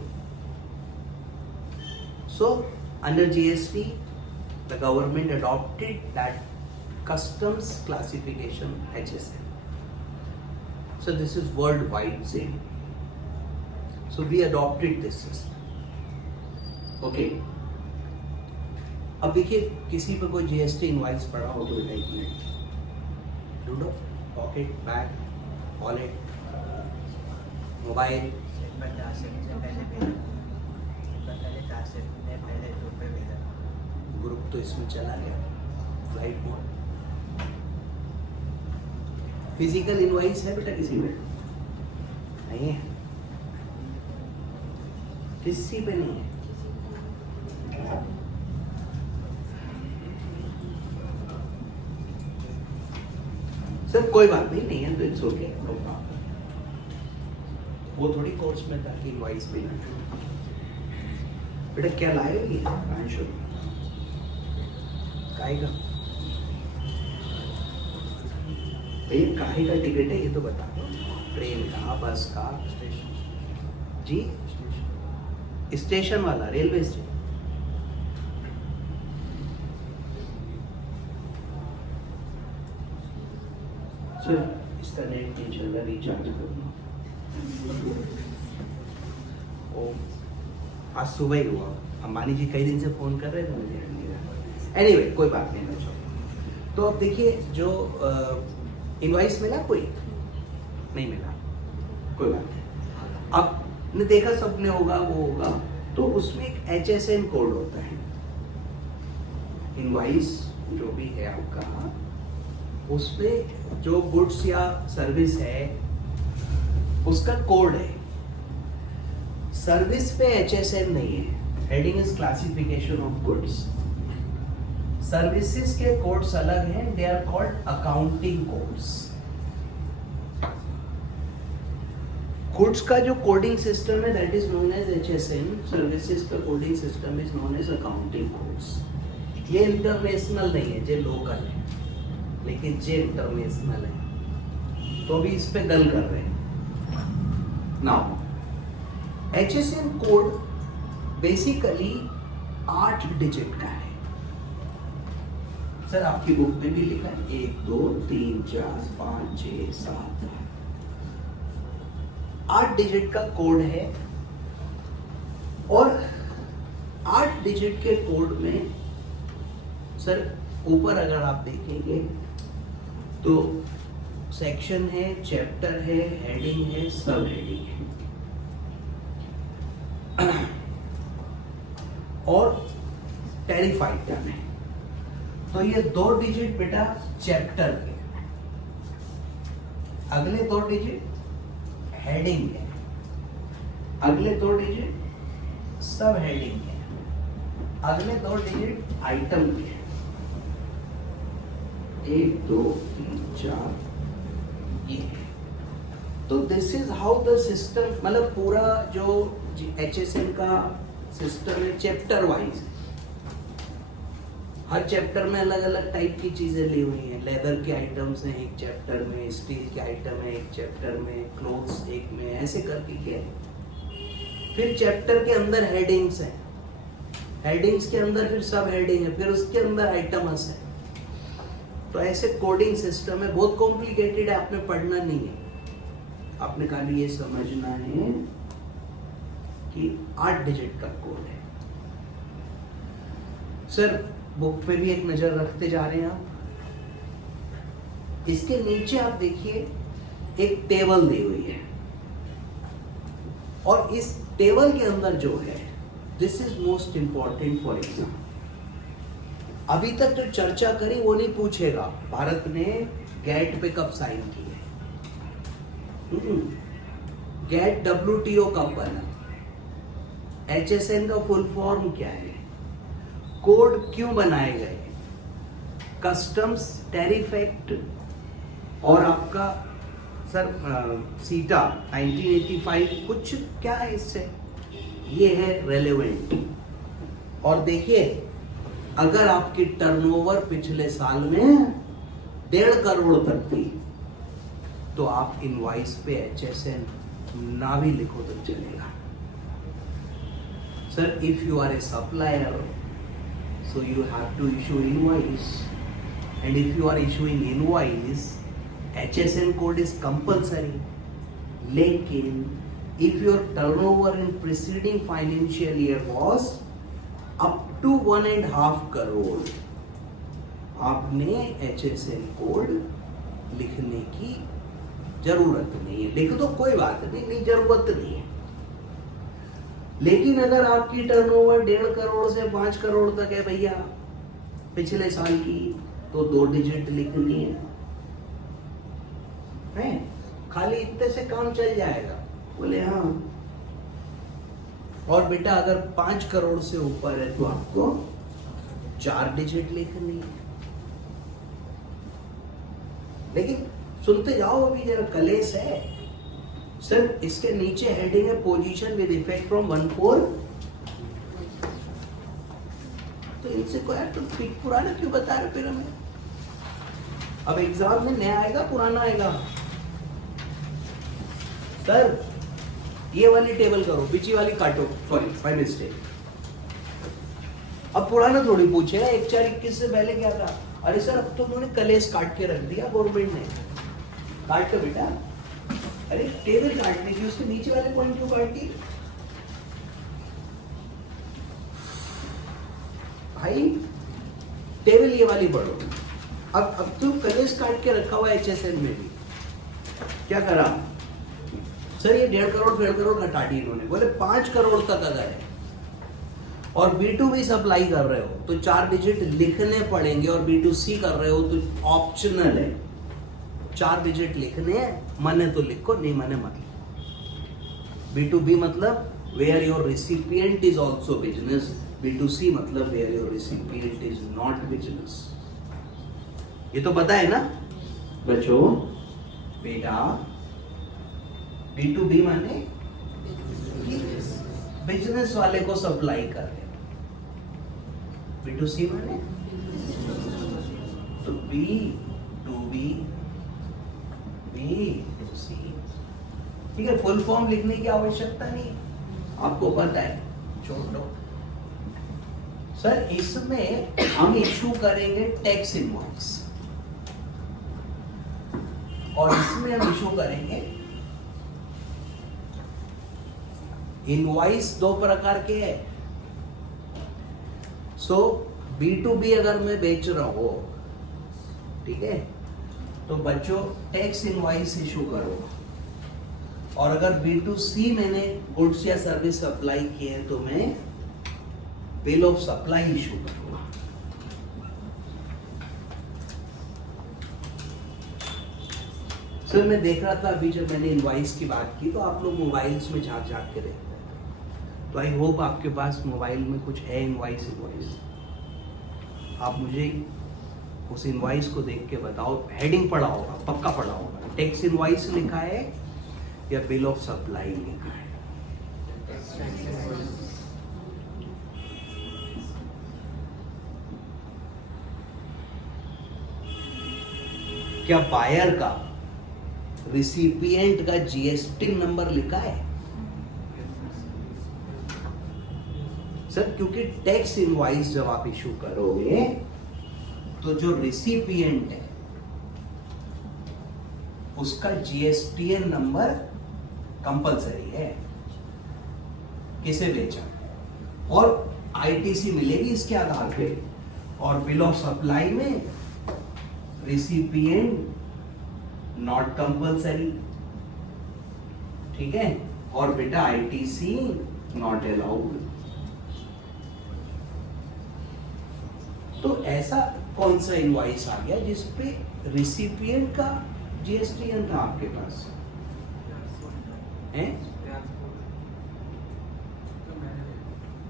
So under GST the government adopted that customs classification HSN. So this is worldwide same. So we adopted this system. Okay. अब देखिए किसी पे कोई GST इनवाइस पड़ा हो तो एक मिनट ढूंढो. Pocket, bag, wallet, mobile. Group तो इसमें चला गया, फ्लाइट मोड. फिजिकल इनवाइस है बेटा किसी में नहीं है, किसी पे नहीं है. सर कोई बात नहीं है तो इट्स ओके. वो थोड़ी कोर्स में था कि इनवाइस पे बेटा क्या लाएगा ये काहेगा. भैया काहे का टिकट है ये तो बता दो. ट्रेन का, बस का, जी स्टेशन वाला, रेलवे स्टेशन. सर इसका नेट नहीं चल रहा, रिचार्ज करना. ओ आज सुबह ही हुआ. अंबानी जी कई दिन से फोन कर रहे थे मुझे. एनीवे कोई बात नहीं बच्चों. तो अब देखिए जो इनवाइस मिला, कोई नहीं मिला, कोई बात नहीं. आपने देखा सबने होगा, वो होगा, तो उसमें एक HSN कोड होता है. इनवाइस जो भी है आपका, उसमें जो गुड्स या सर्विस है उसका कोड है. सर्विस पे HSN नहीं है. Heading is classification of goods. Services के कोड्स अलग हैं. They are called accounting codes. Goods का जो कोडिंग सिस्टम है that is known as HSN. Services का coding system is known as accounting codes. ये इंटरनेशनल नहीं है, ये लोकल है, लेकिन ये इंटरनेशनल है, तो अभी इस पे गल कर रहे हैं. Now HSN code basically 8 digit का है. सर आपकी बुक में भी लिखा है 1 2 3 4 5 6 7 8 डिजिट का कोड है. और 8 डिजिट के कोड में सर ऊपर अगर आप देखेंगे तो सेक्शन है, चैप्टर है, हेडिंग है, सब हेडिंग है. और टैरिफ आइटम है. तो ये 2 डिजिट बेटा चैप्टर के, अगले 2 डिजिट हेडिंग है, अगले 2 डिजिट सब हेडिंग है, अगले 2 डिजिट आइटम के. 1 2 3 4 ये है. तो this is how the system, मतलब पूरा जो HSN का सिस्टम है चैप्टर वाइज, हर चैप्टर में अलग अलग टाइप की चीजें ली हुई हैं। लेदर के आइटम्स हैं एक चैप्टर में, स्टील के आइटम है एक चैप्टर में, क्लोथ्स एक में, ऐसे करके क्या है। फिर चैप्टर के अंदर हेडिंग्स हैं, हेडिंग्स के अंदर फिर सब हेडिंग है, फिर उसके अंदर आइटम्स है। तो ऐसे कोडिंग सिस्टम है, बहुत कॉम्प्लिकेटेड है, आपने पढ़ना नहीं है, आपने खाली ये समझना है कि 8 डिजिट का कोड है। सर बुक पे भी एक नजर रखते जा रहे हैं आप, इसके नीचे आप देखिए एक टेबल दी हुई है, और इस टेबल के अंदर जो है, this is most important for exam. अभी तक जो चर्चा करी वो नहीं पूछेगा भारत ने गैट पे कब साइन की है, गैट WTO कब बना, HSN का फुल फॉर्म क्या है, कोड क्यों बनाए गए, कस्टम्स टैरिफ एक्ट और आपका सर सीटा 1985 कुछ क्या है इससे, ये है रेलेवेंट। और देखिए अगर आपकी टर्नओवर पिछले साल में 1.5 करोड़ तक थी तो आप इनवॉइस पे HSN ना भी लिखो तो चलेगा। Sir if you are a supplier so you have to issue invoice, and if you are issuing invoice HSN code is compulsory. लेकिन if your turnover in preceding financial year was up to 1.5 crore, आपने HSN कोड लिखने की जरूरत नहीं है। लिख दो कोई बात नहीं, जरूरत नहीं है। लेकिन अगर आपकी टर्नओवर 1.5 करोड़ से 5 करोड़ तक है भैया पिछले साल की, तो 2 डिजिट लिखनी है, खाली इतने से काम चल जाएगा। बोले हाँ। और बेटा अगर 5 करोड़ से ऊपर है तो आपको 4 डिजिट लिखनी है। लेकिन सुनते जाओ, अभी जरा कलेस है। सर इसके नीचे हेडिंग है पोजीशन विद इफेक्ट फ्रॉम 1/4। तो इनसे को यार तुम पुराना क्यों बता रहे फिर हमें? अब एग्जाम में नया आएगा पुराना आएगा। सर ये वाली टेबल करो, बीची वाली काटो, सॉरी बाय मिस्टेक। अब पुराना थोड़ी पूछेगा 1/4/21 से पहले क्या था। अरे सर अब तो उन्होंने कलेस काट के रख दिया गवर्नमेंट ने। काट के बेटा, अरे टेबल काटने की, उसके नीचे वाले पॉइंट क्यों काट दी भाई? टेबल ये वाली पढ़ो। अब तो कलेस काट के रखा हुआ है HSN में भी। क्या करा सर, ये 1.5 करोड़ 1.5 करोड़ घटा दी इन्होंने। बोले 5 करोड़ तक अगर है और B2B सप्लाई कर रहे हो तो 4 डिजिट लिखने पड़ेंगे, और B2C कर रहे हो तो ऑप्शनल है। 4 डिजिट लिखने हैं, मने तो लिखो, नहीं मने मत लिखो। B2B मतलब where your recipient is also business, B2C मतलब where your recipient is not business. ये तो पता है ना बच्चों? बेटा B2B माने बिजनेस वाले को सप्लाई कर रहे, B2C माने तो B2B B2C। ठीक है, फुल फॉर्म लिखने की आवश्यकता नहीं, आपको पता है, छोड़ दो। सर इसमें हम इशू करेंगे टैक्स इनवॉइस, और इसमें हम इशू करेंगे इनवॉइस। 2 प्रकार के है। सो B2B अगर मैं बेच रहा हूं, ठीक है, तो बच्चों टैक्स इनवॉइस इशू करो। और अगर B2C मैंने गुड्स या सर्विस सप्लाई किए हैं तो मैं बिल ऑफ सप्लाई इशू करूंगा। सर मैं देख रहा था अभी जब मैंने इनवॉइस की बात की तो आप लोग मोबाइल्स में झांक झांक के देखते हैं, तो आई होप आपके पास मोबाइल में कुछ है इनवॉइस। आप मुझे उस इनवॉइस को देख के बताओ, हेडिंग पढ़ा होगा, पक्का पढ़ा होगा। टैक्स इनवॉइस लिखा है या बिल ऑफ सप्लाई लिखा है? क्या बायर का, रिसिपिएंट का जीएसटी नंबर लिखा है? सर क्योंकि टैक्स इनवॉइस जब आप इशू करोगे तो जो रिसिपिएंट है उसका जीएसटीएन नंबर कंपलसरी है, किसे बेचा, और आईटीसी मिलेगी इसके आधार पे, और बिल ऑफ सप्लाई में रिसिपिएंट नॉट कंपलसरी, ठीक है, और बेटा आईटीसी नॉट अलाउड। तो ऐसा कौन सा इनवॉइस आ गया जिसपे रिसिपिएंट का जीएसटीएन था आपके पास है?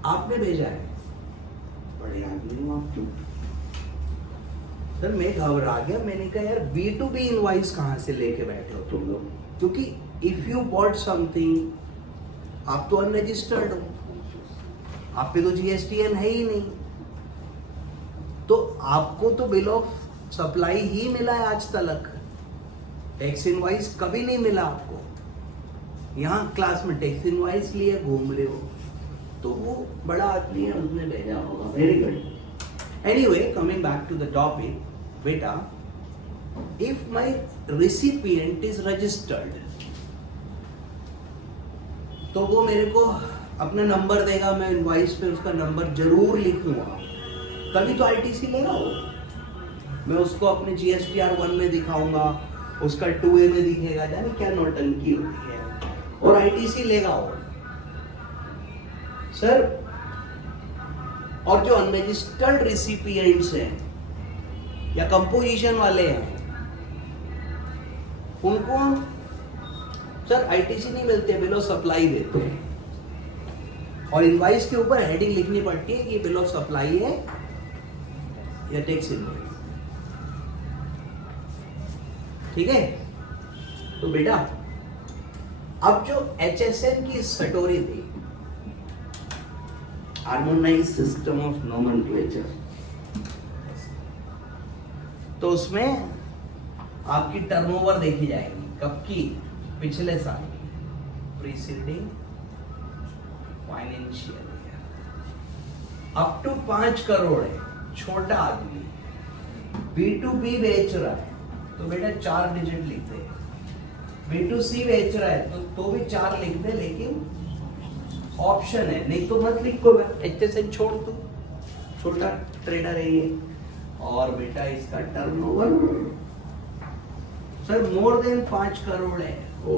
आपने भेजा है? बड़े आदमी हूं आप। क्यों सर? मैं घबरा गया, मैंने कहा यार B2B इनवॉइस कहां से लेके बैठे हो तुम लोग, क्योंकि इफ यू बॉट समथिंग आप तो अनरजिस्टर्ड हो, आप पे तो जीएसटीएन है ही नहीं, तो आपको तो बिल ऑफ सप्लाई ही मिला है आज तक, टैक्स इनवॉइस कभी नहीं मिला आपको। यहाँ क्लास में टैक्स इनवॉइस लिए घूम रहे हो, तो वो बड़ा आदमी है, उसने भेजा होगा। Very good. Anyway, coming back to the topic, बेटा if my recipient is registered तो वो मेरे को अपना नंबर देगा, मैं इनवॉइस पे उसका नंबर जरूर लिखूंगा, तभी तो आईटीसी लेगा वो। मैं उसको अपने जीएसटीआर 1 में दिखाऊंगा, उसका 2A में दिखेगा, जाने क्या नौटंकी होती है, और आईटीसी लेगा वो। सर और जो अनरजिस्टर्ड रिसिपिएंट्स हैं या कंपोजिशन वाले हैं, उनको सर आईटीसी नहीं मिलते, बिल ऑफ सप्लाई देते हैं, और इनवॉइस के ऊपर हेडिंग लिखनी पड़ती है कि बिल ऑफ सप्लाई है या टैक्स इनवॉइस, ठीक है। तो बेटा अब जो HSN की स्टोरी थी, हार्मोनाइज्ड सिस्टम ऑफ नोमेनक्लेचर, तो उसमें आपकी टर्नओवर देखी जाएगी, कब की? पिछले साल की, preceding financial year, up to 5 crore है, छोटा आदमी B2B बेच रहा है तो बेटा 4 डिजिट लिखते हैं, B2C बेच रहा है तो भी 4 लिख दे, लेकिन ऑप्शन है, नहीं तो मत लिख, को HSN छोड़ दो, छोटा ट्रेडर है ये। और बेटा इसका turnover sir more than 5 crore है। ओ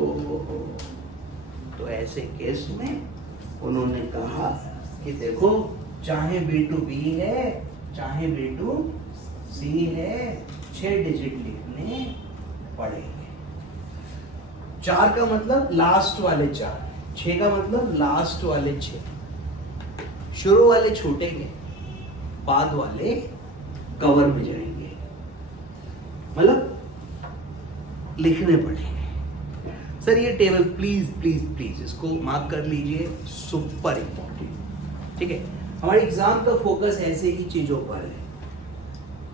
तो ऐसे केस में उन्होंने कहा कि देखो, चाहे B2B है चाहे B2C है, 6 डिजिट लिखने पड़ेंगे। 4 का मतलब लास्ट वाले 4, 6 का मतलब लास्ट वाले 6, शुरू वाले छूटेंगे, बाद वाले कवर में जाएंगे, मतलब लिखने पड़ेंगे। सर ये टेबल प्लीज प्लीज प्लीज इसको मार्क कर लीजिए, सुपर इंपॉर्टेंट, ठीक है। हमारे एग्जाम का फोकस ऐसे ही चीजों पर है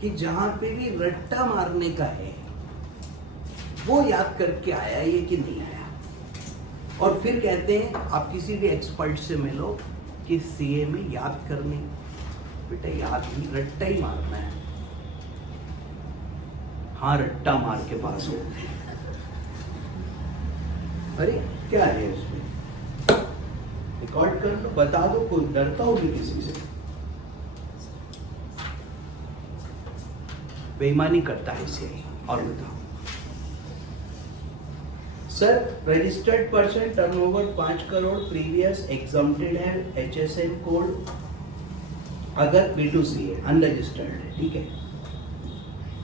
कि जहां पे भी रट्टा मारने का है वो याद करके आया ये कि नहीं आया, और फिर कहते हैं आप किसी भी एक्सपर्ट से मिलो कि सीए में याद करने, बेटा याद ही रट्टा ही मारना है। हाँ रट्टा मार के पास हो। अरे क्या है उसमें, रिकॉर्ड कर लो, बता दो, कोई डरता होगी किसी से? बेईमानी करता है इसे। और बताओ sir, registered person turnover 5 crore, previous exempted है, HSN कोड, अगर B2C है, अनरजिस्टर्ड है, ठीक है।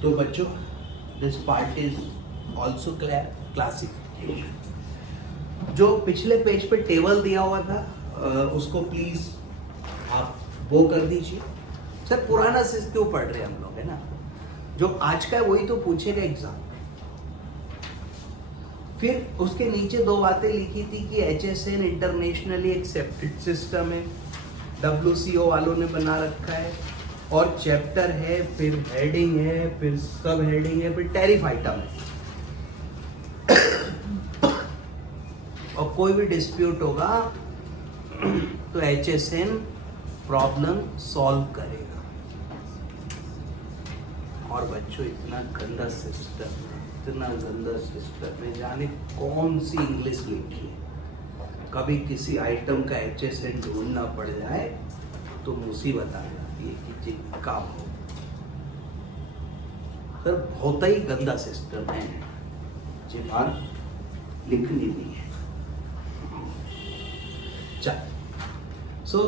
तो बच्चों this part is also classification. जो पिछले पेज पे टेबल दिया हुआ था उसको प्लीज आप वो कर दीजिए। सर पुराना सिस्टम क्यों पढ़ रहे हैं हम लोग, है ना, जो आज का है वही तो पूछेगा एग्जाम। फिर उसके नीचे दो बातें लिखी थी कि HSN इंटरनेशनली एक्सेप्टेड सिस्टम है, WCO वालों ने बना रखा है, और चैप्टर है, फिर हेडिंग है, फिर सब हेडिंग है, फिर टैरिफ आइटम है। और कोई भी डिस्प्यूट होगा तो HSN प्रॉब्लम सॉल्व करेगा। और बच्चों इतना गंदा सिस्टम है, इतना गंदा सिस्टम है, जाने कौन सी इंग्लिश लिखी है। कभी किसी आइटम का HSN ढूंढना पड़ जाए तो मुसीबत आ जाती है कि जी काम हो। सर बहुत ही गंदा सिस्टम है, जी बात लिखनी भी है। चल सो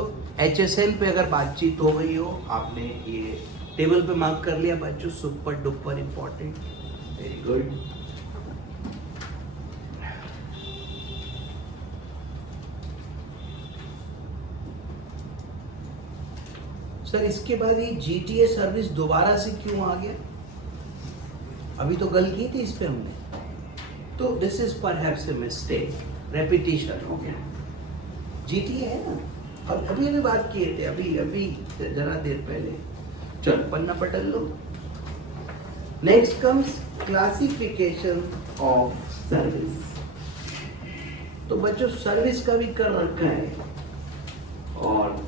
HSN पे अगर बातचीत हो गई हो, आपने ये टेबल पे मार्क कर लिया बच्चों, super duper important, very good. Sir इसके बाद ये GTA सर्विस दोबारा से क्यों आ गया? अभी तो गल की थी इस पे हमने, तो this is perhaps a mistake, repetition हो गया। GTA है ना, और अभी अभी बात किए थे, अभी जरा देर पहले। चलो पन्ना पटल लो। Next comes classification of service. तो बच्चों सर्विस का भी कर रखा है और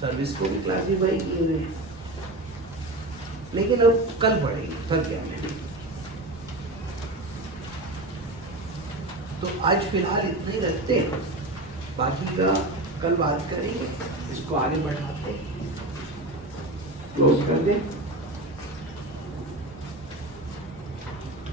सर्विस को भी क्लासीफाई किए हुए, लेकिन अब कल पढ़ेंगे, थक गया मैं। तो आज फिलहाल इतना ही रखते हैं, बाकी का कल बात करेंगे, इसको आगे बढ़ाते हैं। क्लोज कर दें।